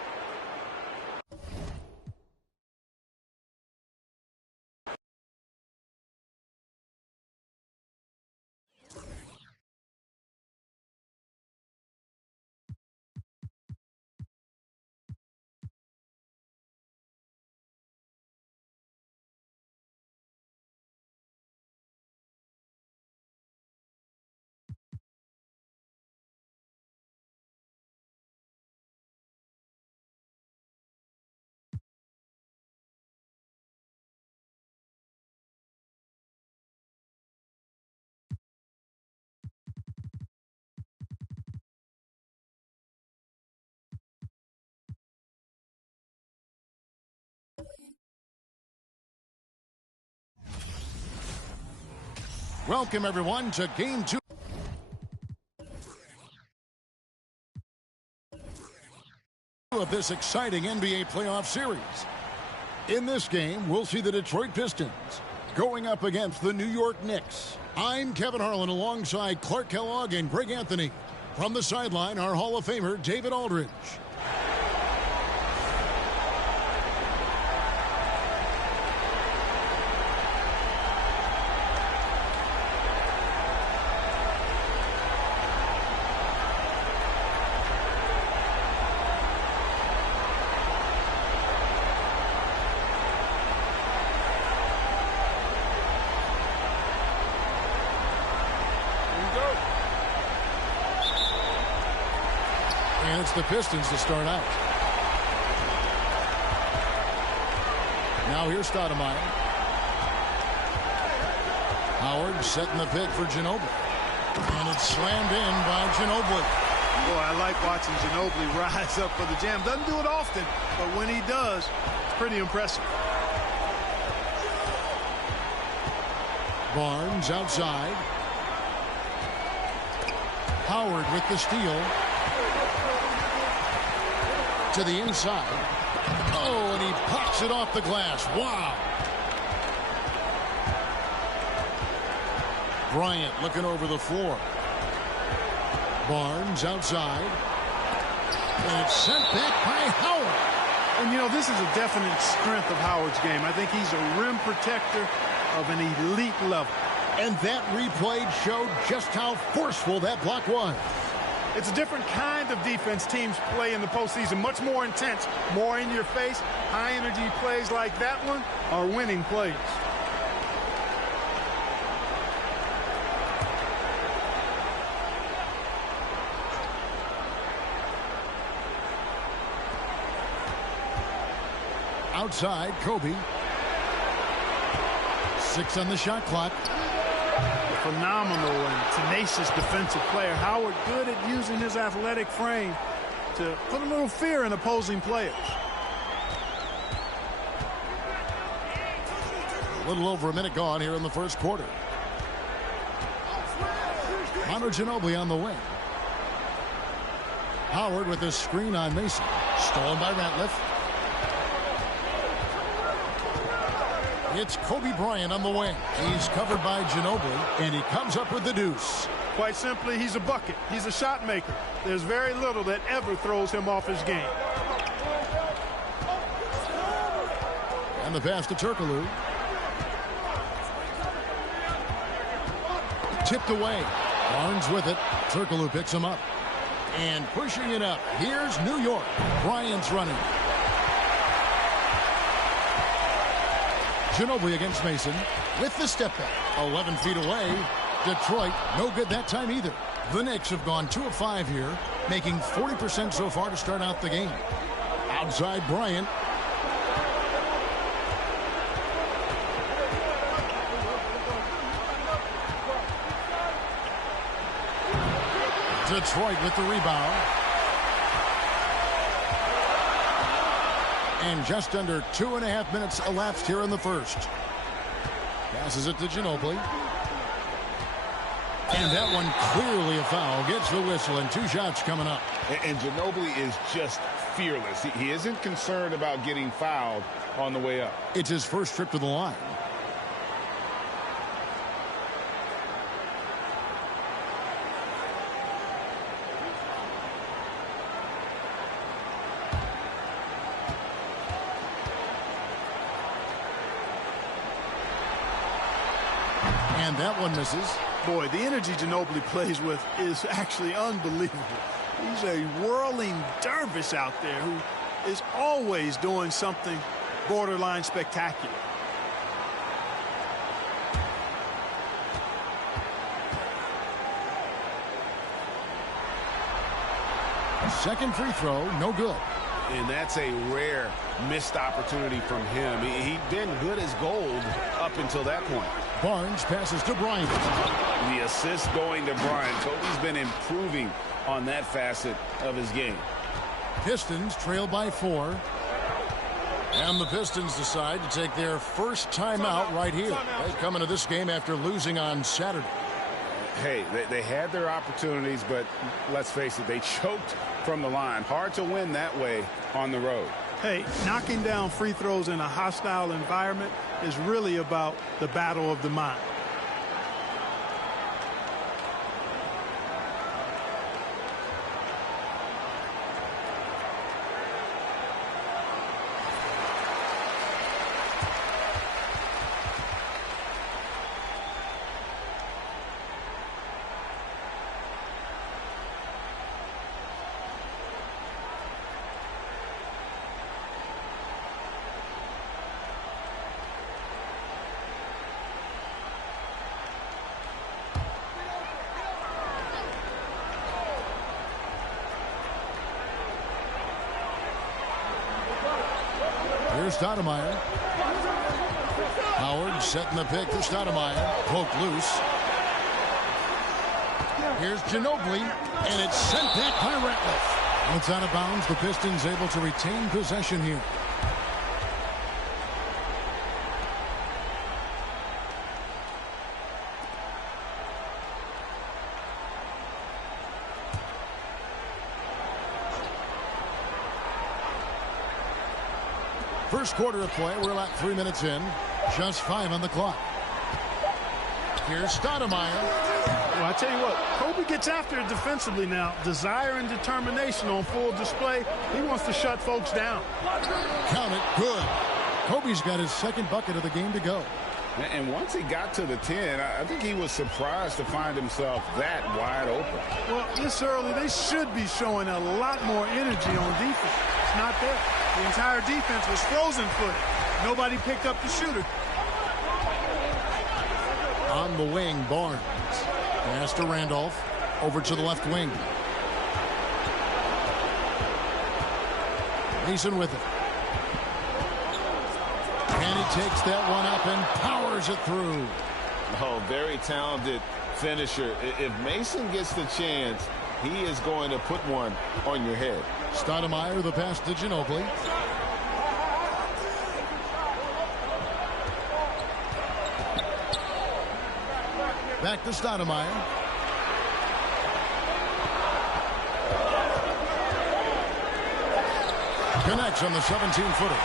Welcome, everyone, to Game 2 of this exciting NBA playoff series. In this game, we'll see the Detroit Pistons going up against the New York Knicks. I'm Kevin Harlan alongside Clark Kellogg and Greg Anthony. From the sideline, our Hall of Famer, David Aldridge. And it's the Pistons to start out. Now here's Stoudemire. Howard setting the pick for Ginobili. And it's slammed in by Ginobili. Boy, I like watching Ginobili rise up for the jam. Doesn't do it often, but when he does, it's pretty impressive. Barnes outside. Howard with the steal. To the inside. Oh, and he pops it off the glass. Wow. Bryant looking over the floor. Barnes outside. And it's sent back by Howard. And, you know, this is a definite strength of Howard's game. I think he's a rim protector of an elite level. And that replay showed just how forceful that block was. It's a different kind of defense teams play in the postseason. Much more intense, more in your face. High-energy plays like that one are winning plays. Outside, Kobe. 6 on the shot clock. Phenomenal and tenacious defensive player. Howard good at using his athletic frame to put a little fear in opposing players. A little over a minute gone here in the first quarter. Manu Ginobili on the wing. Howard with a screen on Mason. Stolen by Ratliff. It's Kobe Bryant on the wing. He's covered by Ginobili, and he comes up with the deuce. Quite simply, he's a bucket. He's a shot maker. There's very little that ever throws him off his game. And the pass to Turkoglu. Tipped away. Barnes with it. Turkoglu picks him up. And pushing it up. Here's New York. Bryant's running. Ginobili against Mason with the step back. 11 feet away. Detroit, no good that time either. The Knicks have gone 2 of 5 here, making 40% so far to start out the game. Outside Bryant. Detroit with the rebound. And just under 2.5 minutes elapsed here in the first. Passes it to Ginobili. And that one clearly a foul. Gets the whistle and 2 shots coming up. And Ginobili is just fearless. He isn't concerned about getting fouled on the way up. It's his first trip to the line. And that one misses. Boy, the energy Ginobili plays with is actually unbelievable. He's a whirling dervish out there who is always doing something borderline spectacular. Second free throw, no good. And that's a rare missed opportunity from him. He'd been good as gold up until that point. Barnes passes to Bryant. The assist going to Bryant. Kobe's been improving on that facet of his game. Pistons trail by 4. And the Pistons decide to take their first timeout right here. They come into this game after losing on Saturday. Hey, they had their opportunities, but let's face it, they choked from the line. Hard to win that way on the road. Hey, knocking down free throws in a hostile environment is really about the battle of the mind. Here's Stoudemire. Howard setting the pick for Stoudemire. Poked loose. Here's Ginobili, and it's sent back by Ratliff. It's out of bounds. The Pistons able to retain possession here. First quarter of play. We're about 3 minutes in. Just 5 on the clock. Here's Stoudemire. Well, I tell you what, Kobe gets after it defensively now. Desire and determination on full display. He wants to shut folks down. Count it. Good. Kobe's got his second bucket of the game to go. And once he got to the 10, I think he was surprised to find himself that wide open. Well, this early, they should be showing a lot more energy on defense. It's not there. The entire defense was frozen footed. Nobody picked up the shooter. On the wing, Barnes. Pass to Randolph. Over to the left wing. Mason with it. And he takes that one up and powers it through. Oh, very talented finisher. If Mason gets the chance, he is going to put one on your head. Stoudemire, the pass to Ginobili. Back to Stoudemire. Connects on the 17-footer.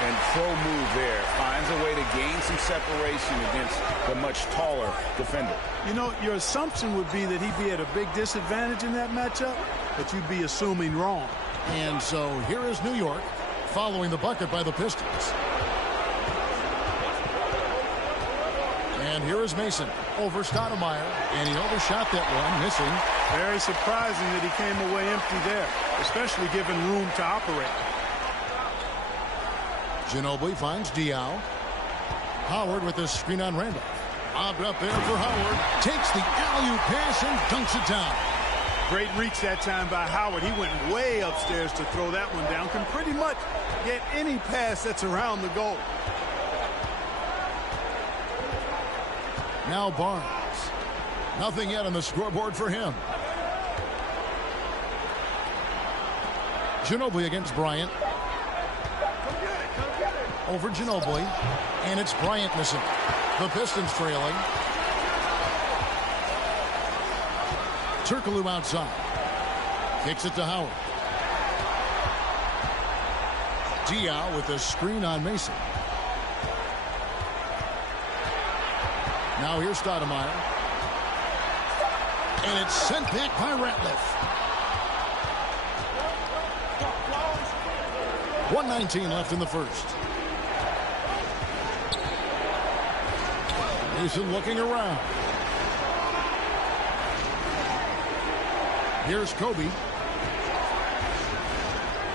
And pro move there. Finds a way to gain some separation against the much taller defender. You know, your assumption would be that he'd be at a big disadvantage in that matchup, but you'd be assuming wrong. And so here is New York following the bucket by the Pistons. And here is Mason over Stoudemire, and he overshot that one, missing. Very surprising that he came away empty there, especially given room to operate. Ginobili finds Diaw. Howard with the screen on Randolph. Lobbed up there for Howard. Takes the alley-oop pass and dunks it down. Great reach that time by Howard. He went way upstairs to throw that one down. Can pretty much get any pass that's around the goal. Now Barnes. Nothing yet on the scoreboard for him. Ginobili against Bryant. Over Ginobili. And it's Bryant missing. The Pistons trailing. Turkoglu outside. Kicks it to Howard. Diaw with the screen on Mason. Now here's Stoudemire. And it's sent back by Ratliff. 1:19 left in the first. Mason looking around. Here's Kobe.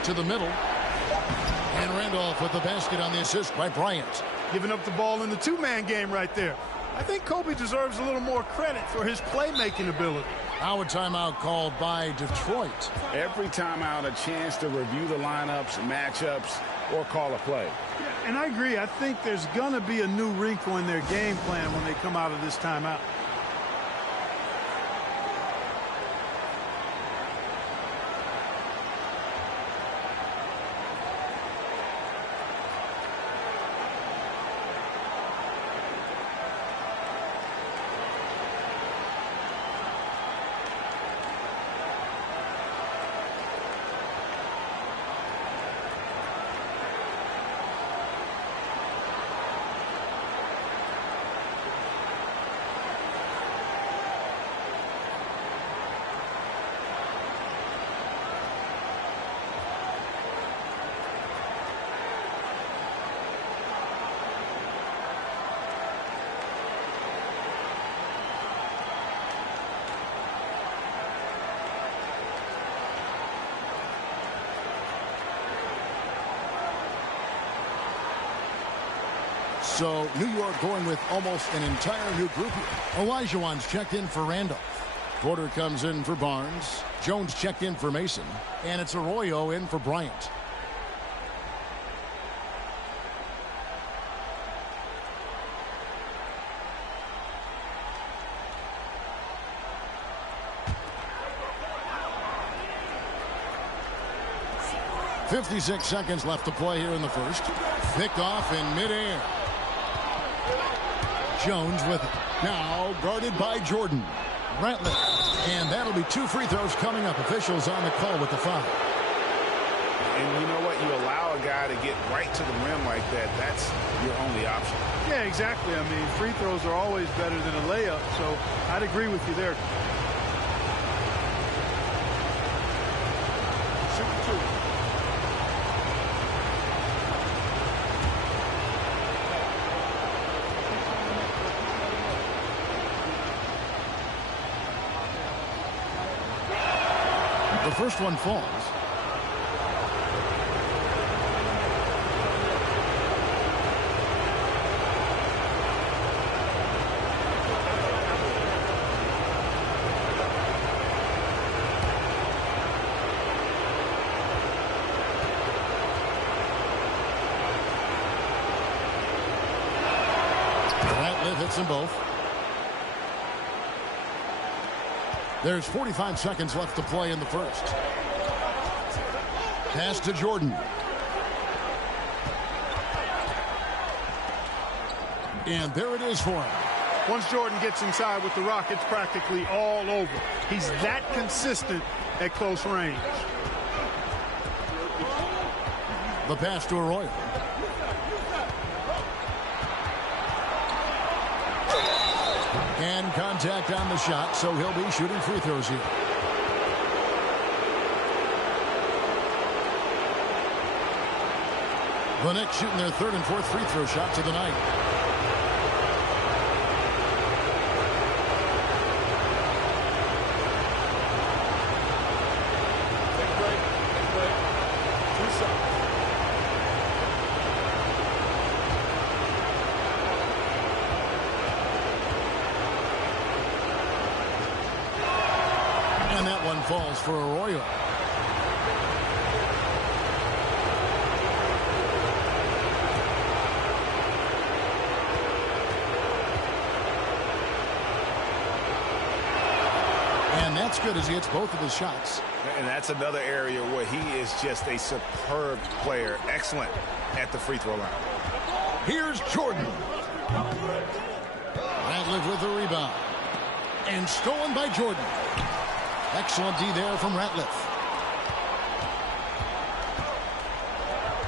To the middle. And Randolph with the basket on the assist by Bryant. Giving up the ball in the two-man game right there. I think Kobe deserves a little more credit for his playmaking ability. Now a timeout called by Detroit. Every timeout, a chance to review the lineups, matchups, or call a play. And I agree. I think there's going to be a new wrinkle in their game plan when they come out of this timeout. So New York going with almost an entire new group here. Olajuwon's checked in for Randolph. Porter comes in for Barnes. Jones checked in for Mason. And it's Arroyo in for Bryant. .56 seconds left to play here in the first. Picked off in midair. Jones with it. Now guarded by Jordan. Ratliff. And that'll be 2 free throws coming up. Officials on the call with the foul. And you know what? You allow a guy to get right to the rim like that. That's your only option. Yeah, exactly. I mean, free throws are always better than a layup, so I'd agree with you there. Shoot 2. The first one falls. Ratliff hits them both. There's 45 seconds left to play in the first. Pass to Jordan. And there it is for him. Once Jordan gets inside with the Rockets, practically all over. He's that consistent at close range. The pass to Arroyo. And contact on the shot, so he'll be shooting free throws here. The Knicks shooting their third and fourth free throw shots of the night. Take a break. Take a break. 2 shots. And that one falls for Arroyo. And that's good as he hits both of his shots. And that's another area where he is just a superb player. Excellent at the free throw line. Here's Jordan. Ratliff with the rebound. And stolen by Jordan. Excellent D there from Ratliff.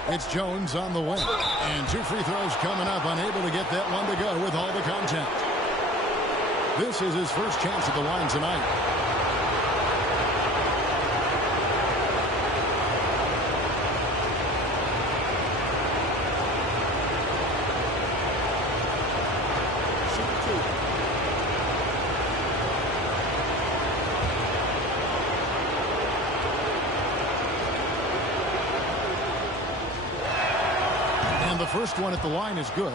It's Jones on the wing. And 2 free throws coming up. Unable to get that one to go with all the contact. This is his first chance at the line tonight. And the first one at the line is good.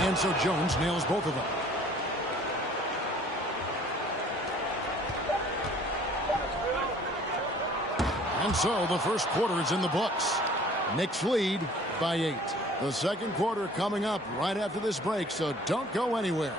And so Jones nails both of them. And so the first quarter is in the books. Knicks lead by 8. The second quarter coming up right after this break, so don't go anywhere.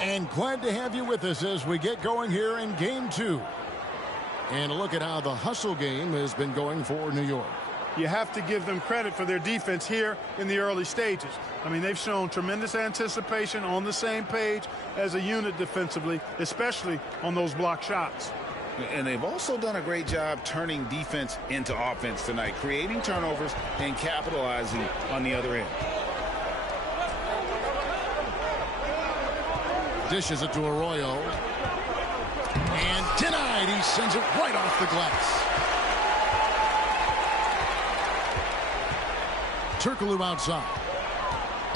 And glad to have you with us as we get going here in Game 2. And a look at how the hustle game has been going for New York. You have to give them credit for their defense here in the early stages. I mean, they've shown tremendous anticipation, on the same page as a unit defensively, especially on those block shots. And they've also done a great job turning defense into offense tonight, creating turnovers and capitalizing on the other end. Dishes it to Arroyo. And denied. He sends it right off the glass. Turkoglu outside.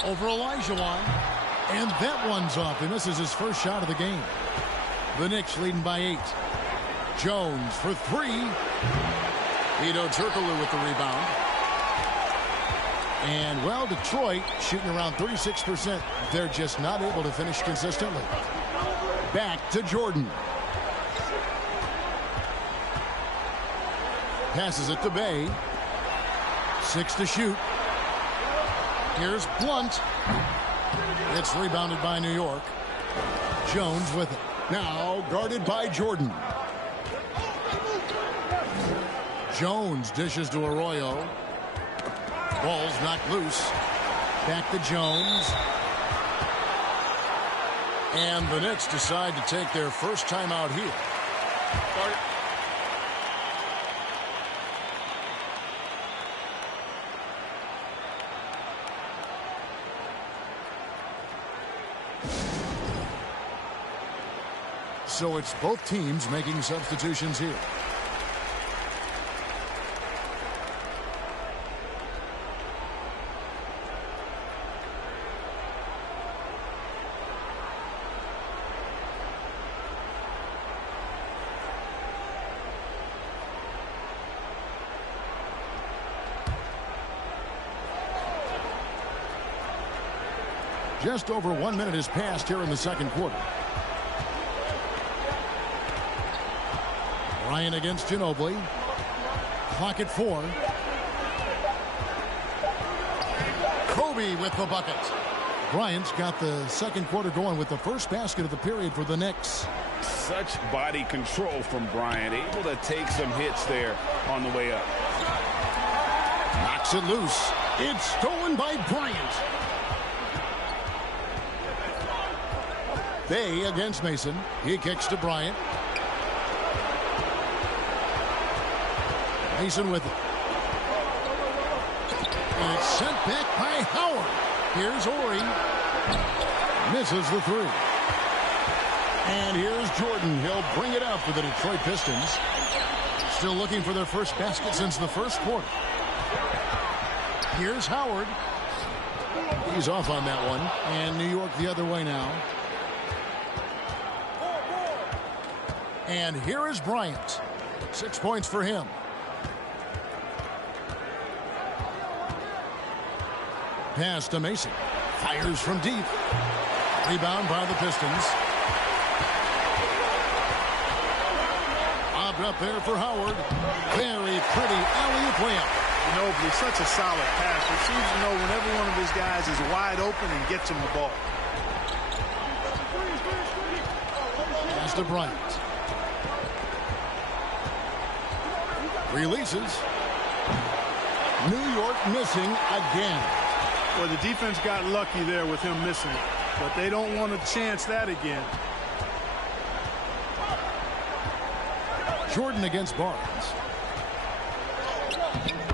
Over Olajuwon. And that one's off. He misses his first shot of the game. The Knicks leading by 8. Jones for 3. Hedo Turkoglu with the rebound. And, well, Detroit shooting around 36%. They're just not able to finish consistently. Back to Jordan. Passes it to Bay. 6 to shoot. Here's Blunt. It's rebounded by New York. Jones with it. Now guarded by Jordan. Jones dishes to Arroyo. Ball's knocked loose. Back to Jones. And the Knicks decide to take their first timeout here. So it's both teams making substitutions here. Just over 1 minute has passed here in the second quarter. Bryant against Ginobili. Clock at 4. Kobe with the bucket. Bryant's got the second quarter going with the first basket of the period for the Knicks. Such body control from Bryant, able to take some hits there on the way up. Knocks it loose. It's stolen by Bryant. Bay against Mason. He kicks to Bryant. Mason with it. And it's sent back by Howard. Here's Ori. Misses the 3. And here's Jordan. He'll bring it up for the Detroit Pistons. Still looking for their first basket since the first quarter. Here's Howard. He's off on that one. And New York the other way now. And here is Bryant. 6 points for him. Pass to Mason. Fires from deep. Rebound by the Pistons. Bobbed up there for Howard. Very pretty alley-oop layup. Ginobili, such a solid pass. He seems to know when every one of his guys is wide open and gets him the ball. Pass to Bryant. Releases. New York missing again. Well, the defense got lucky there with him missing, but they don't want to chance that again. Jordan against Barnes.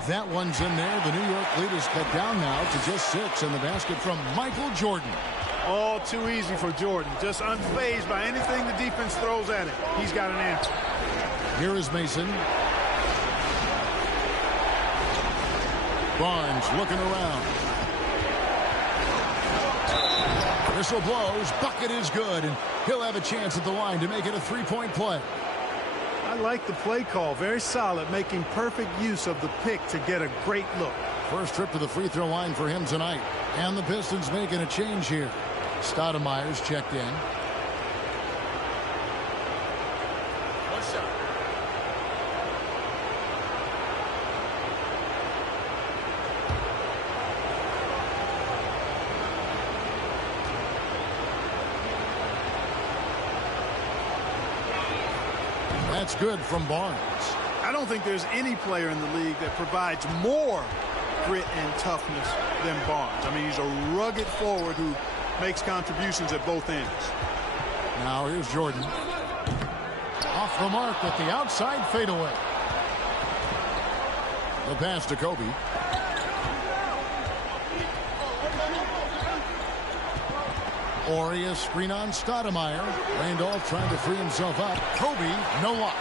That one's in there. The New York lead is cut down now to just 6, and the basket from Michael Jordan. All too easy for Jordan. Just unfazed by anything the defense throws at him. He's got an answer. Here is Mason. Barnes looking around. Whistle blows. Bucket is good, and he'll have a chance at the line to make it a 3-point play. I like the play call. Very solid, making perfect use of the pick to get a great look. First trip to the free throw line for him tonight. And the Pistons making a change here. Stoudemire's checked in. One shot. That's good from Barnes. I don't think there's any player in the league that provides more grit and toughness than Barnes. I mean, he's a rugged forward who makes contributions at both ends. Now here's Jordan. Off the mark at the outside fadeaway. The pass to Kobe. Ori, a screen on Stoudemire. Randolph trying to free himself up. Kobe, no luck.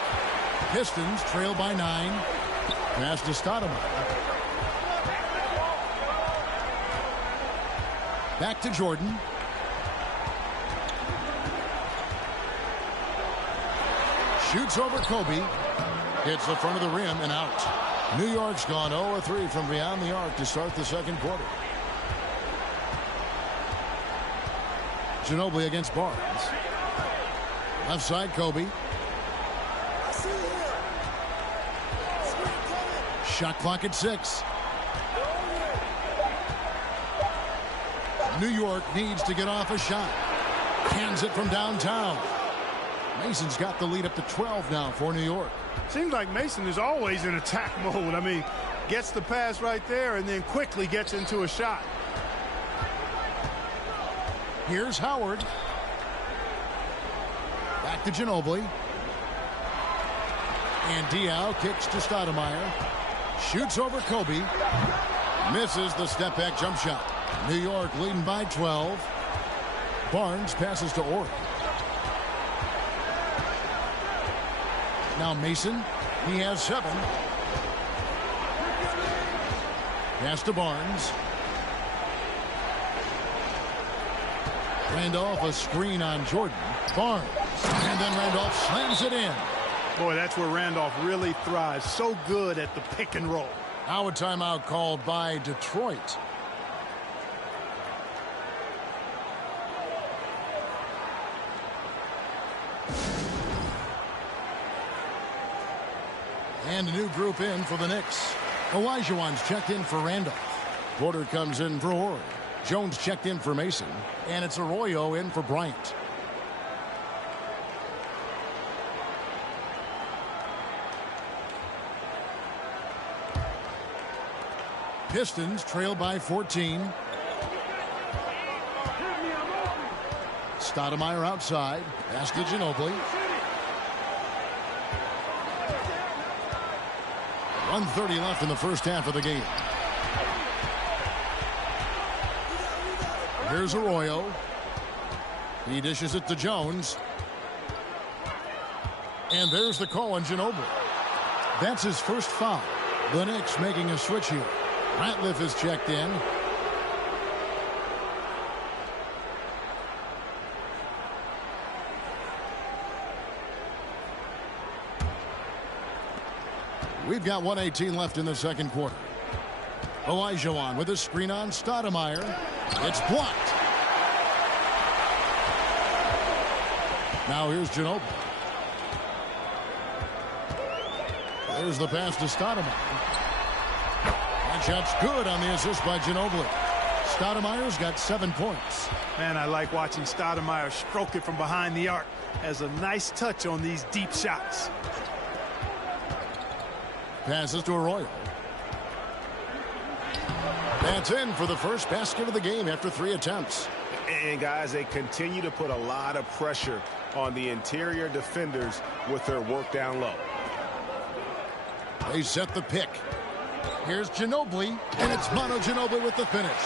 Pistons trail by 9. Pass to Stoudemire. Back to Jordan. Shoots over Kobe. Hits the front of the rim and out. New York's gone 0-3 from beyond the arc to start the second quarter. Ginobili against Barnes. Left side, Kobe. Shot clock at 6. New York needs to get off a shot. Cans it from downtown. Mason's got the lead up to 12 now for New York. Seems like Mason is always in attack mode. I mean, gets the pass right there and then quickly gets into a shot. Here's Howard. Back to Ginobili. And Diaw kicks to Stoudemire. Shoots over Kobe. Misses the step-back jump shot. New York leading by 12. Barnes passes to Ori. Now Mason. He has 7. Pass to Barnes. Randolph, a screen on Jordan. Barnes. And then Randolph slams it in. Boy, that's where Randolph really thrives. So good at the pick and roll. Now a timeout called by Detroit. And a new group in for the Knicks. Olajuwon's checked in for Randolph. Porter comes in for Horry. Jones checked in for Mason. And it's Arroyo in for Bryant. Pistons trail by 14. Stoudemire outside. Pass to Ginobili. 1:30 left in the first half of the game. Here's Arroyo. He dishes it to Jones. And there's the call on Ginobili. That's his first foul. The Knicks making a switch here. Ratliff is checked in. We've got 1:18 left in the second quarter. Olajuwon with a screen on Stoudemire. It's blocked. Now here's Ginobili. There's the pass to Stoudemire. That shot's good on the assist by Ginobili. Stoudemire's got 7 points. Man, I like watching Stoudemire stroke it from behind the arc. Has a nice touch on these deep shots. Passes to Arroyo. That's in for the first basket of the game after 3 attempts. And guys, they continue to put a lot of pressure on the interior defenders with their work down low. They set the pick. Here's Ginobili, and it's Manu Ginobili with the finish.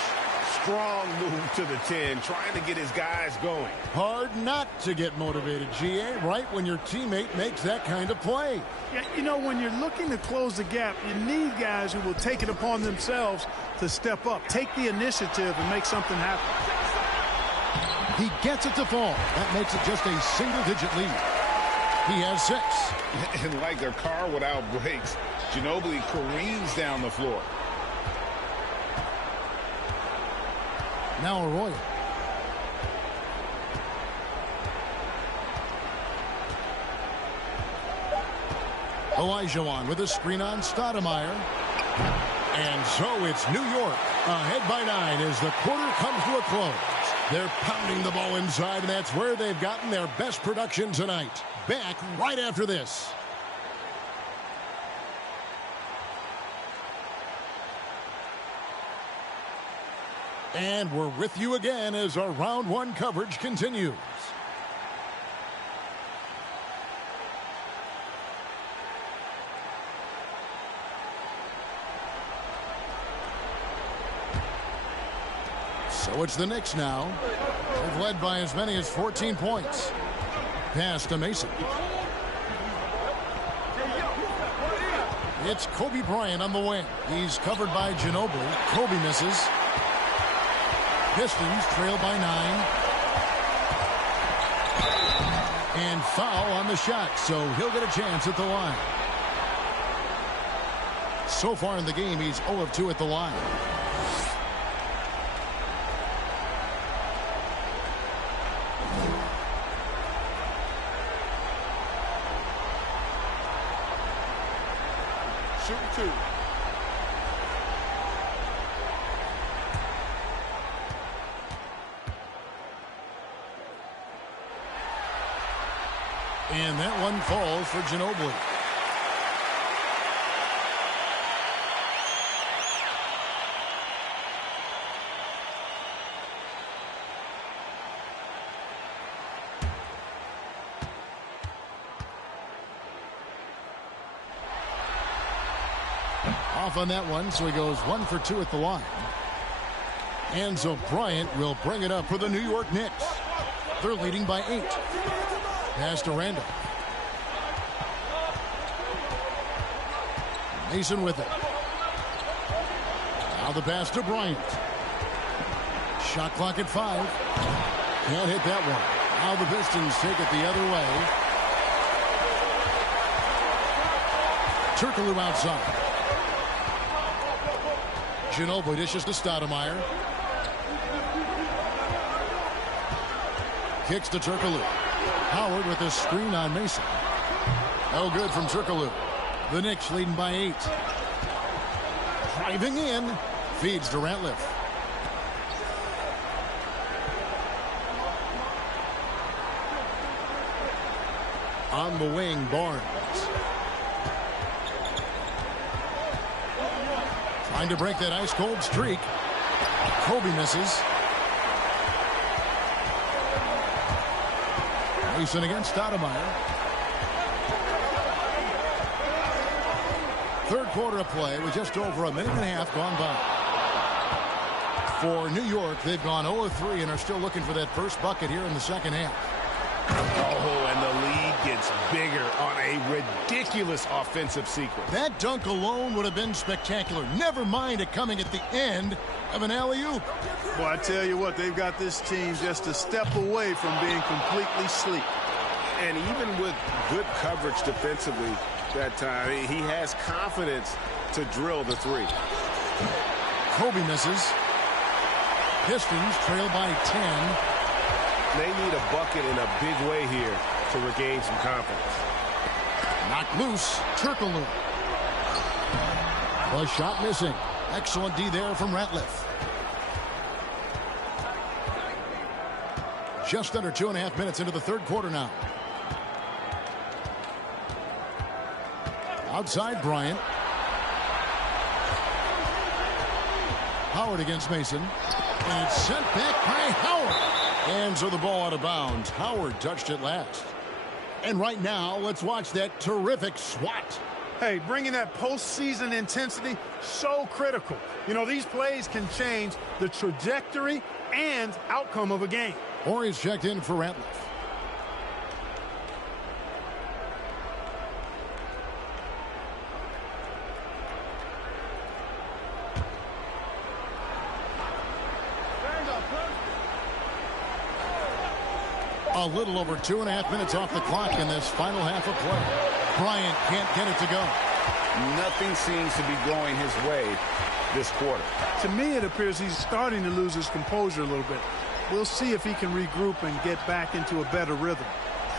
Strong move to the 10, trying to get his guys going. Hard not to get motivated, GA, right when your teammate makes that kind of play. Yeah, you know, when you're looking to close the gap, you need guys who will take it upon themselves to step up, take the initiative, and make something happen. He gets it to fall. That makes it just a single-digit lead. He has 6. And like a car without brakes, Ginobili careens down the floor. Now Arroyo. Olajuwon with a screen on Stoudemire. And so it's New York ahead by 9 as the quarter comes to a close. They're pounding the ball inside, and that's where they've gotten their best production tonight. Back right after this. And we're with you again as our round 1 coverage continues. So it's the Knicks now. They've led by as many as 14 points. Pass to Mason. It's Kobe Bryant on the wing. He's covered by Ginobili. Kobe misses. Pistons trail by 9. And foul on the shot, so he'll get a chance at the line. So far in the game, he's 0 of 2 at the line. Shooting 2. And that one falls for Ginobili. Off on that one, so he goes 1 for 2 at the line. And so Bryant will bring it up for the New York Knicks. They're leading by 8. Pass to Randall. Mason with it. Now the pass to Bryant. Shot clock at 5. Can't hit that one. Now the Pistons take it the other way. Turkoglu outside. Ginobili dishes to Stoudemire. Kicks to Turkoglu. Howard with a screen on Mason. No good from Turkoglu. The Knicks leading by 8. Driving in. Feeds to Ratliff. On the wing, Barnes. Trying to break that ice-cold streak. Kobe misses. Mason against Stoudemire. Third quarter of play with just over a minute and a half gone by. For New York, they've gone 0-3 and are still looking for that first bucket here in the second half. Oh, and the lead gets bigger on a ridiculous offensive sequence. That dunk alone would have been spectacular. Never mind it coming at the end of an alley-oop. Well, I tell you what, they've got this team just a step away from being completely sleep. And even with good coverage defensively that time, he has confidence to drill the three. Kobe misses. Pistons trail by 10. They need a bucket in a big way here to regain some confidence. Knocked loose. Turkoglu. The shot missing. Excellent D there from Ratliff. Just under 2.5 minutes into the third quarter now. Outside Bryant. Howard against Mason. And it's sent back by Howard. And so the ball out of bounds. Howard touched it last. And right now, let's watch that terrific swat. Hey, bringing that postseason intensity, so critical. You know, these plays can change the trajectory and outcome of a game. Horry's checked in for Ratliff. A little over 2.5 minutes off the clock in this final half of play. Bryant can't get it to go. Nothing seems to be going his way this quarter. To me, it appears he's starting to lose his composure a little bit. We'll see if he can regroup and get back into a better rhythm.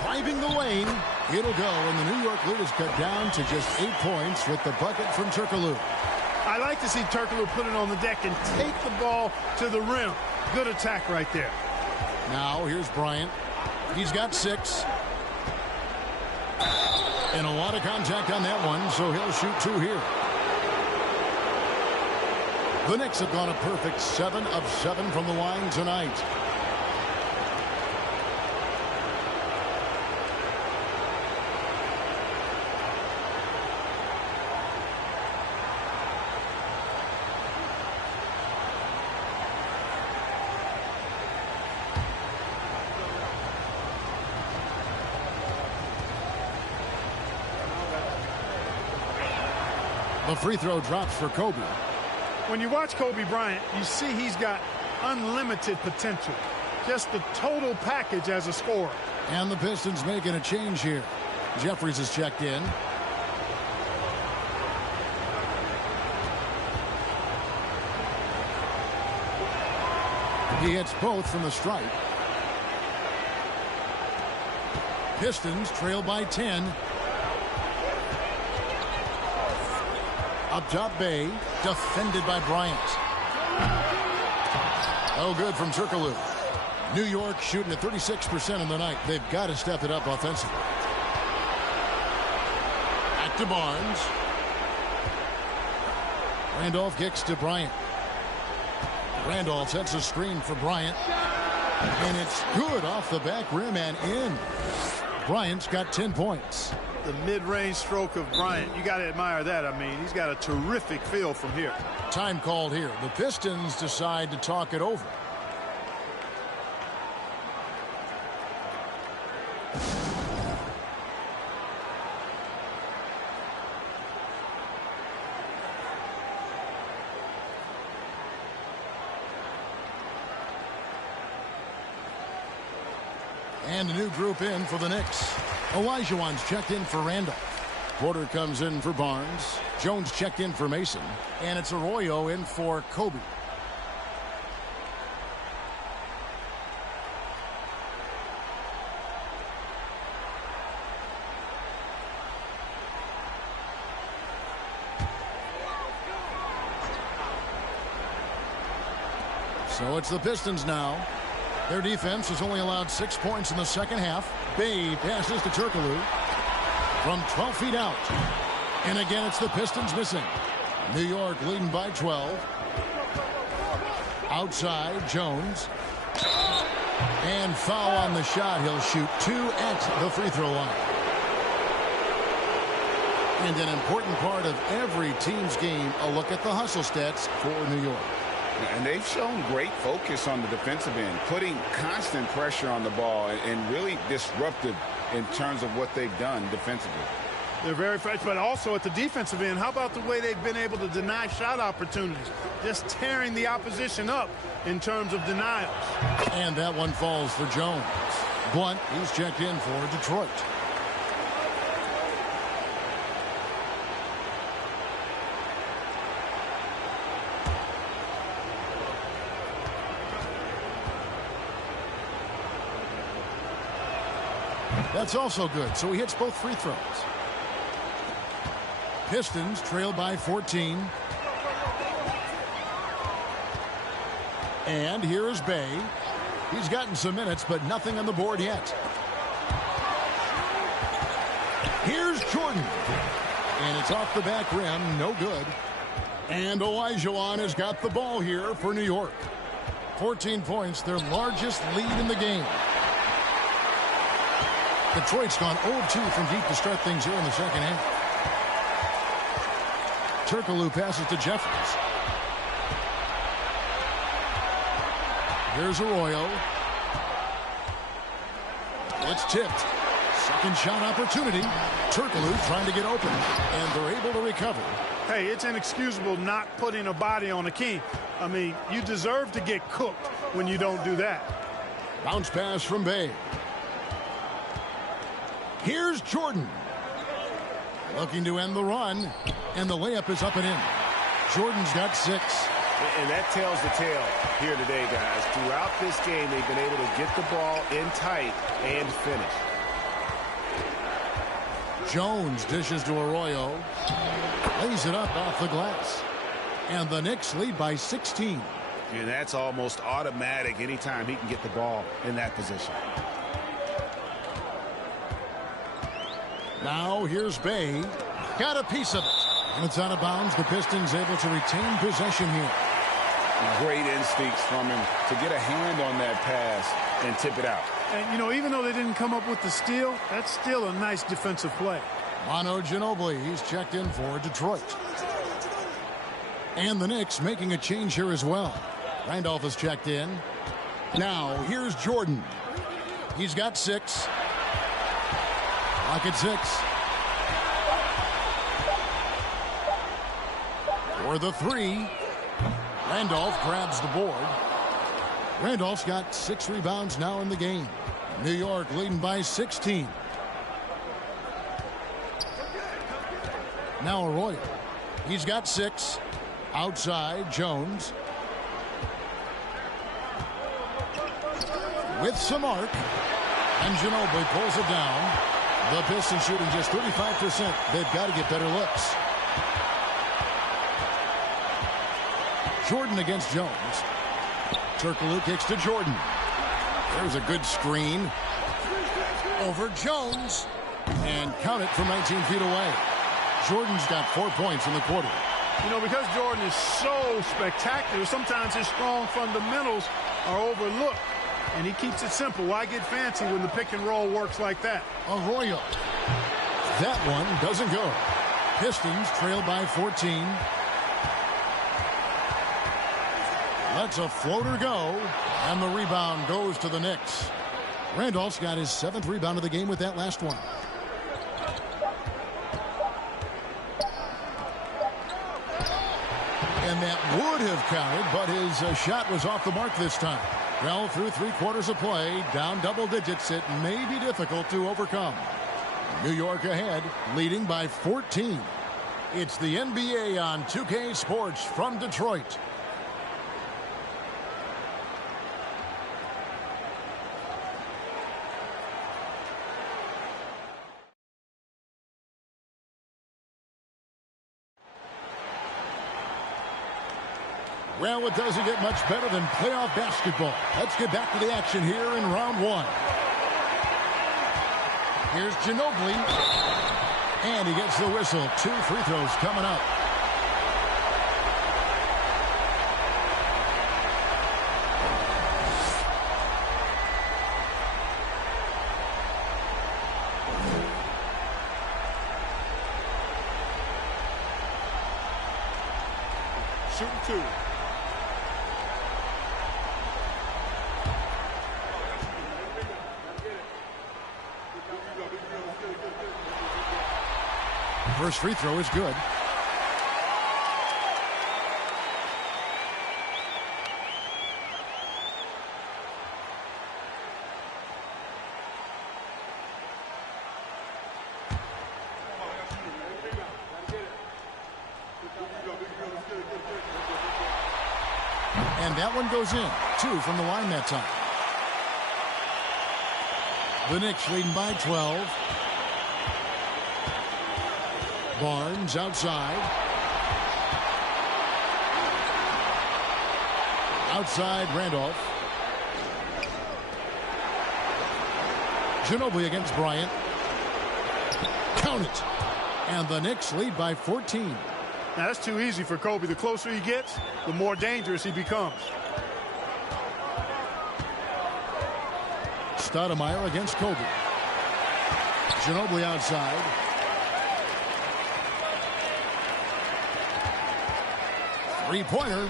Driving the lane, it'll go, and the New York lead is cut down to just 8 points with the bucket from Turkoglu. I like to see Turkoglu put it on the deck and take the ball to the rim. Good attack right there. Now, here's Bryant. He's got 6. And a lot of contact on that one, so he'll shoot 2 here. The Knicks have gone a perfect 7 of 7 from the line tonight. The free throw drops for Kobe. When you watch Kobe Bryant, you see he's got unlimited potential. Just the total package as a scorer. And the Pistons making a change here. Jeffries is checked in. He hits both from the stripe. Pistons trail by 10. Up top, Bay, defended by Bryant. Oh, good from Turkoglu. New York shooting at 36% in the night. They've got to step it up offensively. Back to Barnes. Randolph kicks to Bryant. Randolph sets a screen for Bryant. And it's good off the back rim and in. Bryant's got 10 points. The mid-range stroke of Bryant, you got to admire that. I mean, he's got a terrific feel from here. Time called here. The Pistons decide to talk it over. And a new group in for the Knicks. Olajuwon's checked in for Randolph. Porter comes in for Barnes. Jones checked in for Mason. And it's Arroyo in for Kobe. So it's the Pistons now. Their defense has only allowed 6 points in the second half. Bay passes to Turkoglu from 12 feet out. And again, it's the Pistons missing. New York leading by 12. Outside, Jones. And foul on the shot. He'll shoot 2 at the free throw line. And an important part of every team's game, a look at the hustle stats for New York. And they've shown great focus on the defensive end, putting constant pressure on the ball and really disruptive in terms of what they've done defensively. They're very fresh, but also at the defensive end, how about the way they've been able to deny shot opportunities? Just tearing the opposition up in terms of denials. And that one falls for Jones. Blunt, he's checked in for Detroit. That's also good, so he hits both free throws. Pistons trail by 14. And here is Bay. He's gotten some minutes, but nothing on the board yet. Here's Jordan. And it's off the back rim, no good. And Olajuwon has got the ball here for New York. 14 points, their largest lead in the game. Detroit's gone 0-2 from deep to start things here in the second half. Turkoglu passes to Jeffries. Here's Arroyo. It's tipped. Second shot opportunity. Turkoglu trying to get open, and they're able to recover. Hey, it's inexcusable not putting a body on a king. I mean, you deserve to get cooked when you don't do that. Bounce pass from Bay. Here's Jordan. Looking to end the run, and the layup is up and in. Jordan's got 6. And that tells the tale here today, guys. Throughout this game, they've been able to get the ball in tight and finish. Jones dishes to Arroyo. Lays it up off the glass. And the Knicks lead by 16. And that's almost automatic anytime he can get the ball in that position. Now here's Bay. Got a piece of it. And it's out of bounds. The Pistons able to retain possession here. Great instincts from him to get a hand on that pass and tip it out. And, you know, even though they didn't come up with the steal, that's still a nice defensive play. Manu Ginobili, he's checked in for Detroit. And the Knicks making a change here as well. Randolph has checked in. Now, here's Jordan. He's got 6. Lock at 6. For the 3. Randolph grabs the board. Randolph's got 6 rebounds now in the game. New York leading by 16. Now Arroyo. He's got 6. Outside, Jones. With some arc. And Ginobili pulls it down. The Pistons shooting just 35%. They've got to get better looks. Jordan against Jones. Turkoglu kicks to Jordan. There's a good screen. Over Jones. And count it from 19 feet away. Jordan's got 4 points in the quarter. You know, because Jordan is so spectacular, sometimes his strong fundamentals are overlooked. And he keeps it simple. Why get fancy when the pick and roll works like that? Arroyo. That one doesn't go. Pistons trail by 14. Lets a floater go. And the rebound goes to the Knicks. Randolph's got his 7th rebound of the game with that last one. And that would have counted, but his shot was off the mark this time. Well, through 3 quarters of play, down double digits, it may be difficult to overcome. New York ahead, leading by 14. It's the NBA on 2K Sports from Detroit. Well, it doesn't get much better than playoff basketball. Let's get back to the action here in round one. Here's Ginobili. And he gets the whistle. 2 free throws coming up. Shooting 2. First free throw is good. And that one goes in. 2 from the line that time. The Knicks leading by 12. Barnes outside. Outside Randolph. Ginobili against Bryant. Count it. And the Knicks lead by 14. Now, that's too easy for Kobe. The closer he gets, the more dangerous he becomes. Stoudemire against Kobe. Ginobili outside. Three-pointer.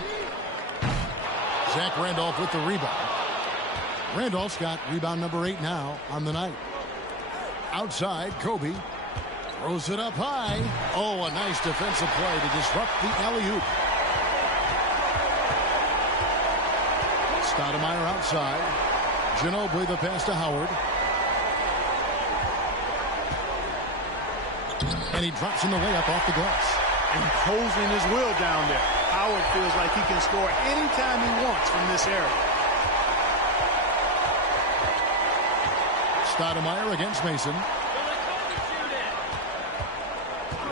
Zach Randolph with the rebound. Randolph's got rebound number 8 now on the night. Outside, Kobe. Throws it up high. Oh, a nice defensive play to disrupt the alley-oop. Stoudemire outside. Ginobili the pass to Howard. And he drops in the layup off the glass. Imposing his will down there. Howard feels like he can score anytime he wants from this area. Stoudemire against Mason.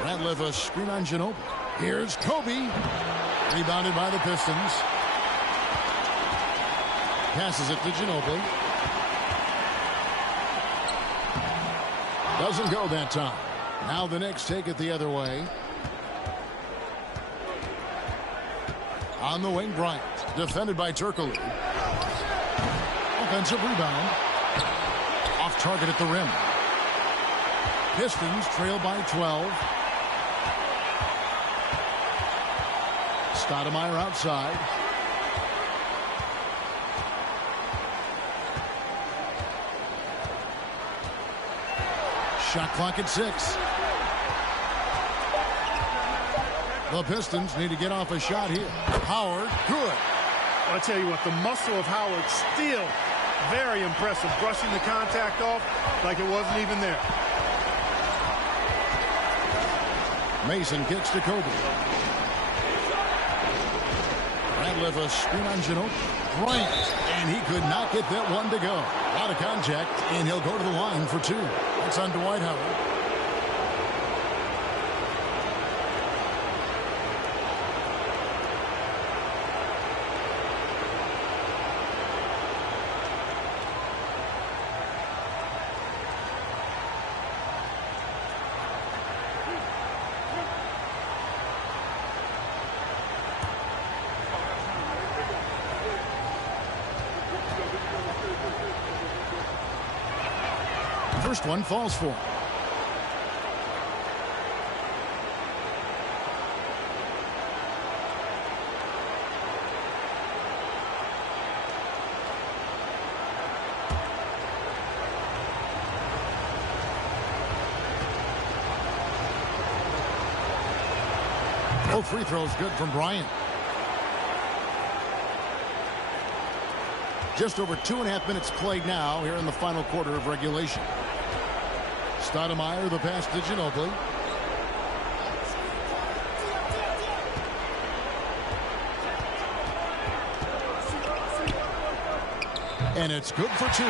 Radcliffe a screen on Ginobili. Here's Kobe. Rebounded by the Pistons. Passes it to Ginobili. Doesn't go that time. Now the Knicks take it the other way. On the wing, Bryant. Defended by Turkoglu. Offensive rebound. Off target at the rim. Pistons trail by 12. Stoudemire outside. Shot clock at 6. The Pistons need to get off a shot here. Howard, good. I'll tell you what, the muscle of Howard still very impressive. Brushing the contact off like it wasn't even there. Mason kicks to Kobe. Radcliffe a screen on Ginobili. Bryant, and he could not get that one to go. Out of contact, and he'll go to the line for 2. That's on Dwight Howard. First one falls for him. Both free throws good from Bryant. Just over 2.5 minutes played now here in the final quarter of regulation. Stoudemire the pass to Ginobili. And it's good for 2.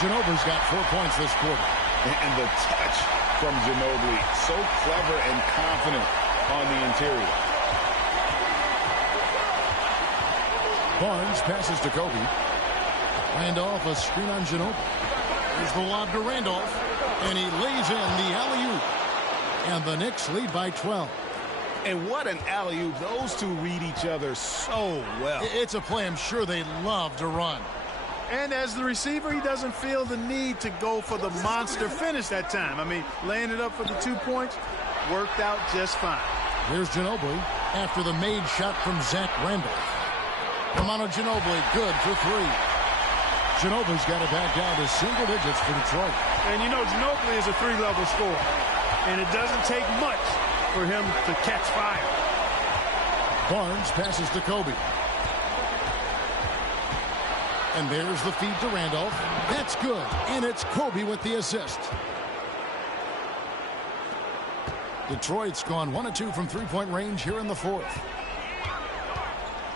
Ginobili's got 4 points this quarter. And the touch from Ginobili, so clever and confident on the interior. Barnes passes to Kobe. Randolph, a screen on Ginobili. Here's the lob to Randolph. And he lays in the alley-oop. And the Knicks lead by 12. And what an alley-oop. Those two read each other so well. It's a play I'm sure they love to run. And as the receiver, he doesn't feel the need to go for the monster finish that time. I mean, laying it up for the 2 points worked out just fine. Here's Ginobili after the made shot from Zach Randolph. Romano Ginobili, good for 3. Ginobili's got it back down to single digits for Detroit. And you know, Ginobili is a 3-level scorer. And it doesn't take much for him to catch fire. Barnes passes to Kobe. And there's the feed to Randolph. That's good. And it's Kobe with the assist. Detroit's gone 1 of 2 from three-point range here in the fourth.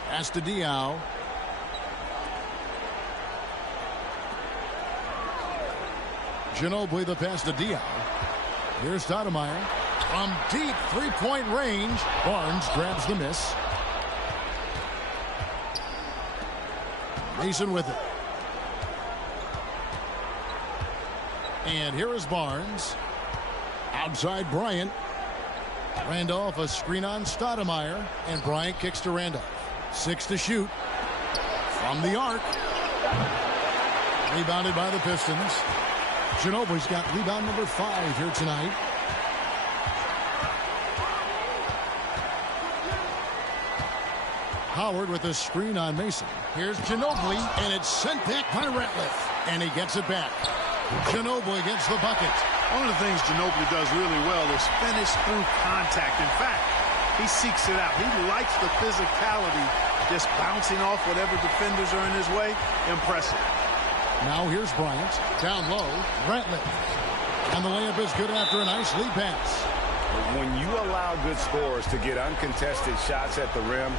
Pass to Diaw. Ginobili, the pass to Diaw. Here's Stoudemire. From deep three-point range, Barnes grabs the miss. Mason with it. And here is Barnes. Outside Bryant. Randolph, a screen on Stoudemire. And Bryant kicks to Randolph. 6 to shoot. From the arc. Rebounded by the Pistons. Ginobili's got rebound number 5 here tonight. Howard with a screen on Mason. Here's Ginobili, and it's sent back by Ratliff. And he gets it back. Ginobili gets the bucket. One of the things Ginobili does really well is finish through contact. In fact, he seeks it out. He likes the physicality, just bouncing off whatever defenders are in his way. Impressive. Now here's Bryant. Down low, Ratliff. And the layup is good after a nice lead pass. When you allow good scorers to get uncontested shots at the rim,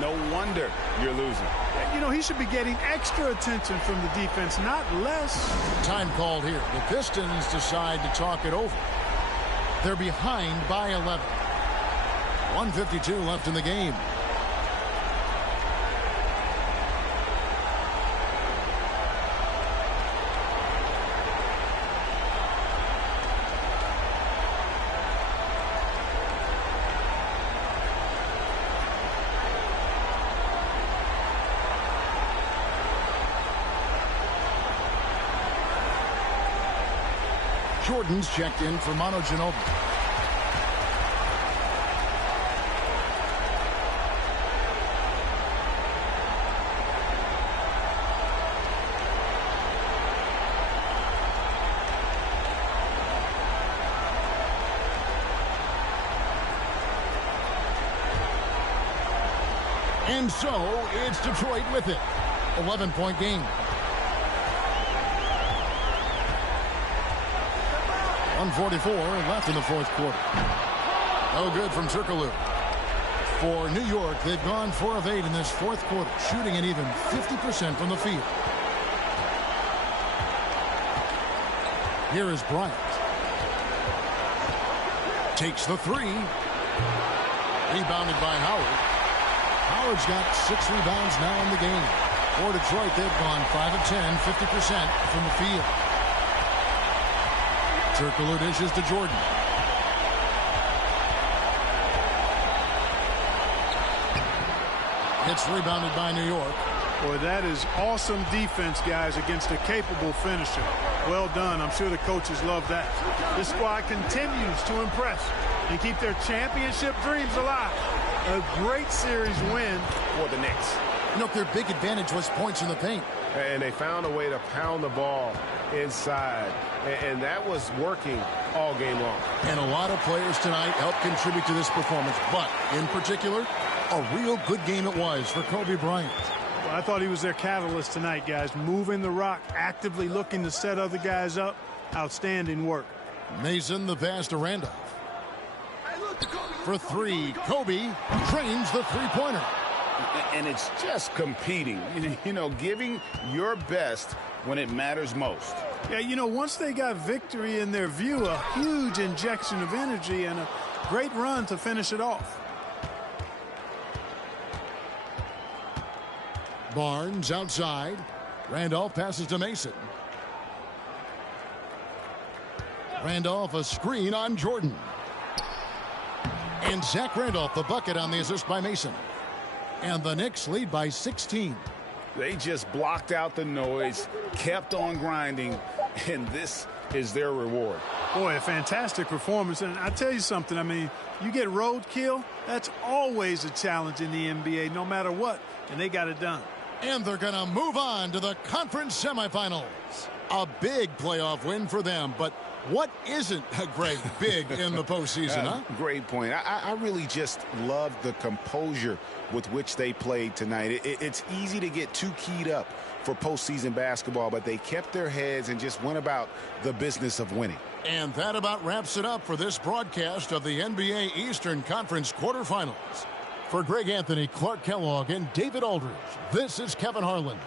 no wonder you're losing. You know, he should be getting extra attention from the defense, not less. Time called here. The Pistons decide to talk it over. They're behind by 11. 1:52 left in the game. Jordan's checked in for Manu Ginobili. And so it's Detroit with it. 11-point game. 1:44 left in the fourth quarter. No good from Turkoglu. For New York, they've gone 4 of 8 in this fourth quarter, shooting an even 50% from the field. Here is Bryant. Takes the 3. Rebounded by Howard. Howard's got 6 rebounds now in the game. For Detroit, they've gone 5 of 10, 50% from the field. Turkoglu dishes to Jordan. It's rebounded by New York. Boy, that is awesome defense, guys, against a capable finisher. Well done. I'm sure the coaches love that. This squad continues to impress and keep their championship dreams alive. A great series win for the Knicks. You know, their big advantage was points in the paint. And they found a way to pound the ball inside. And that was working all game long. And a lot of players tonight helped contribute to this performance. But, in particular, a real good game it was for Kobe Bryant. Well, I thought he was their catalyst tonight, guys. Moving the rock, actively looking to set other guys up. Outstanding work. Mason, the pass to Randolph. For 3, Kobe drains the three-pointer. And it's just competing, you know, giving your best when it matters most. Yeah, you know, once they got victory in their view, a huge injection of energy and a great run to finish it off. Barnes outside. Randolph passes to Mason. Randolph a screen on Jordan. And Zach Randolph the bucket on the assist by Mason. And the Knicks lead by 16. They just blocked out the noise, kept on grinding, and this is their reward. Boy, a fantastic performance. And I tell you something, I mean, you get roadkill, that's always a challenge in the NBA, no matter what, and they got it done. And they're going to move on to the conference semifinals. A big playoff win for them, but what isn't a great big in the postseason, huh? Great point. I really just love the composure with which they played tonight. It's easy to get too keyed up for postseason basketball, but they kept their heads and just went about the business of winning. And that about wraps it up for this broadcast of the NBA Eastern Conference quarterfinals. For Greg Anthony, Clark Kellogg, and David Aldridge, this is Kevin Harlan.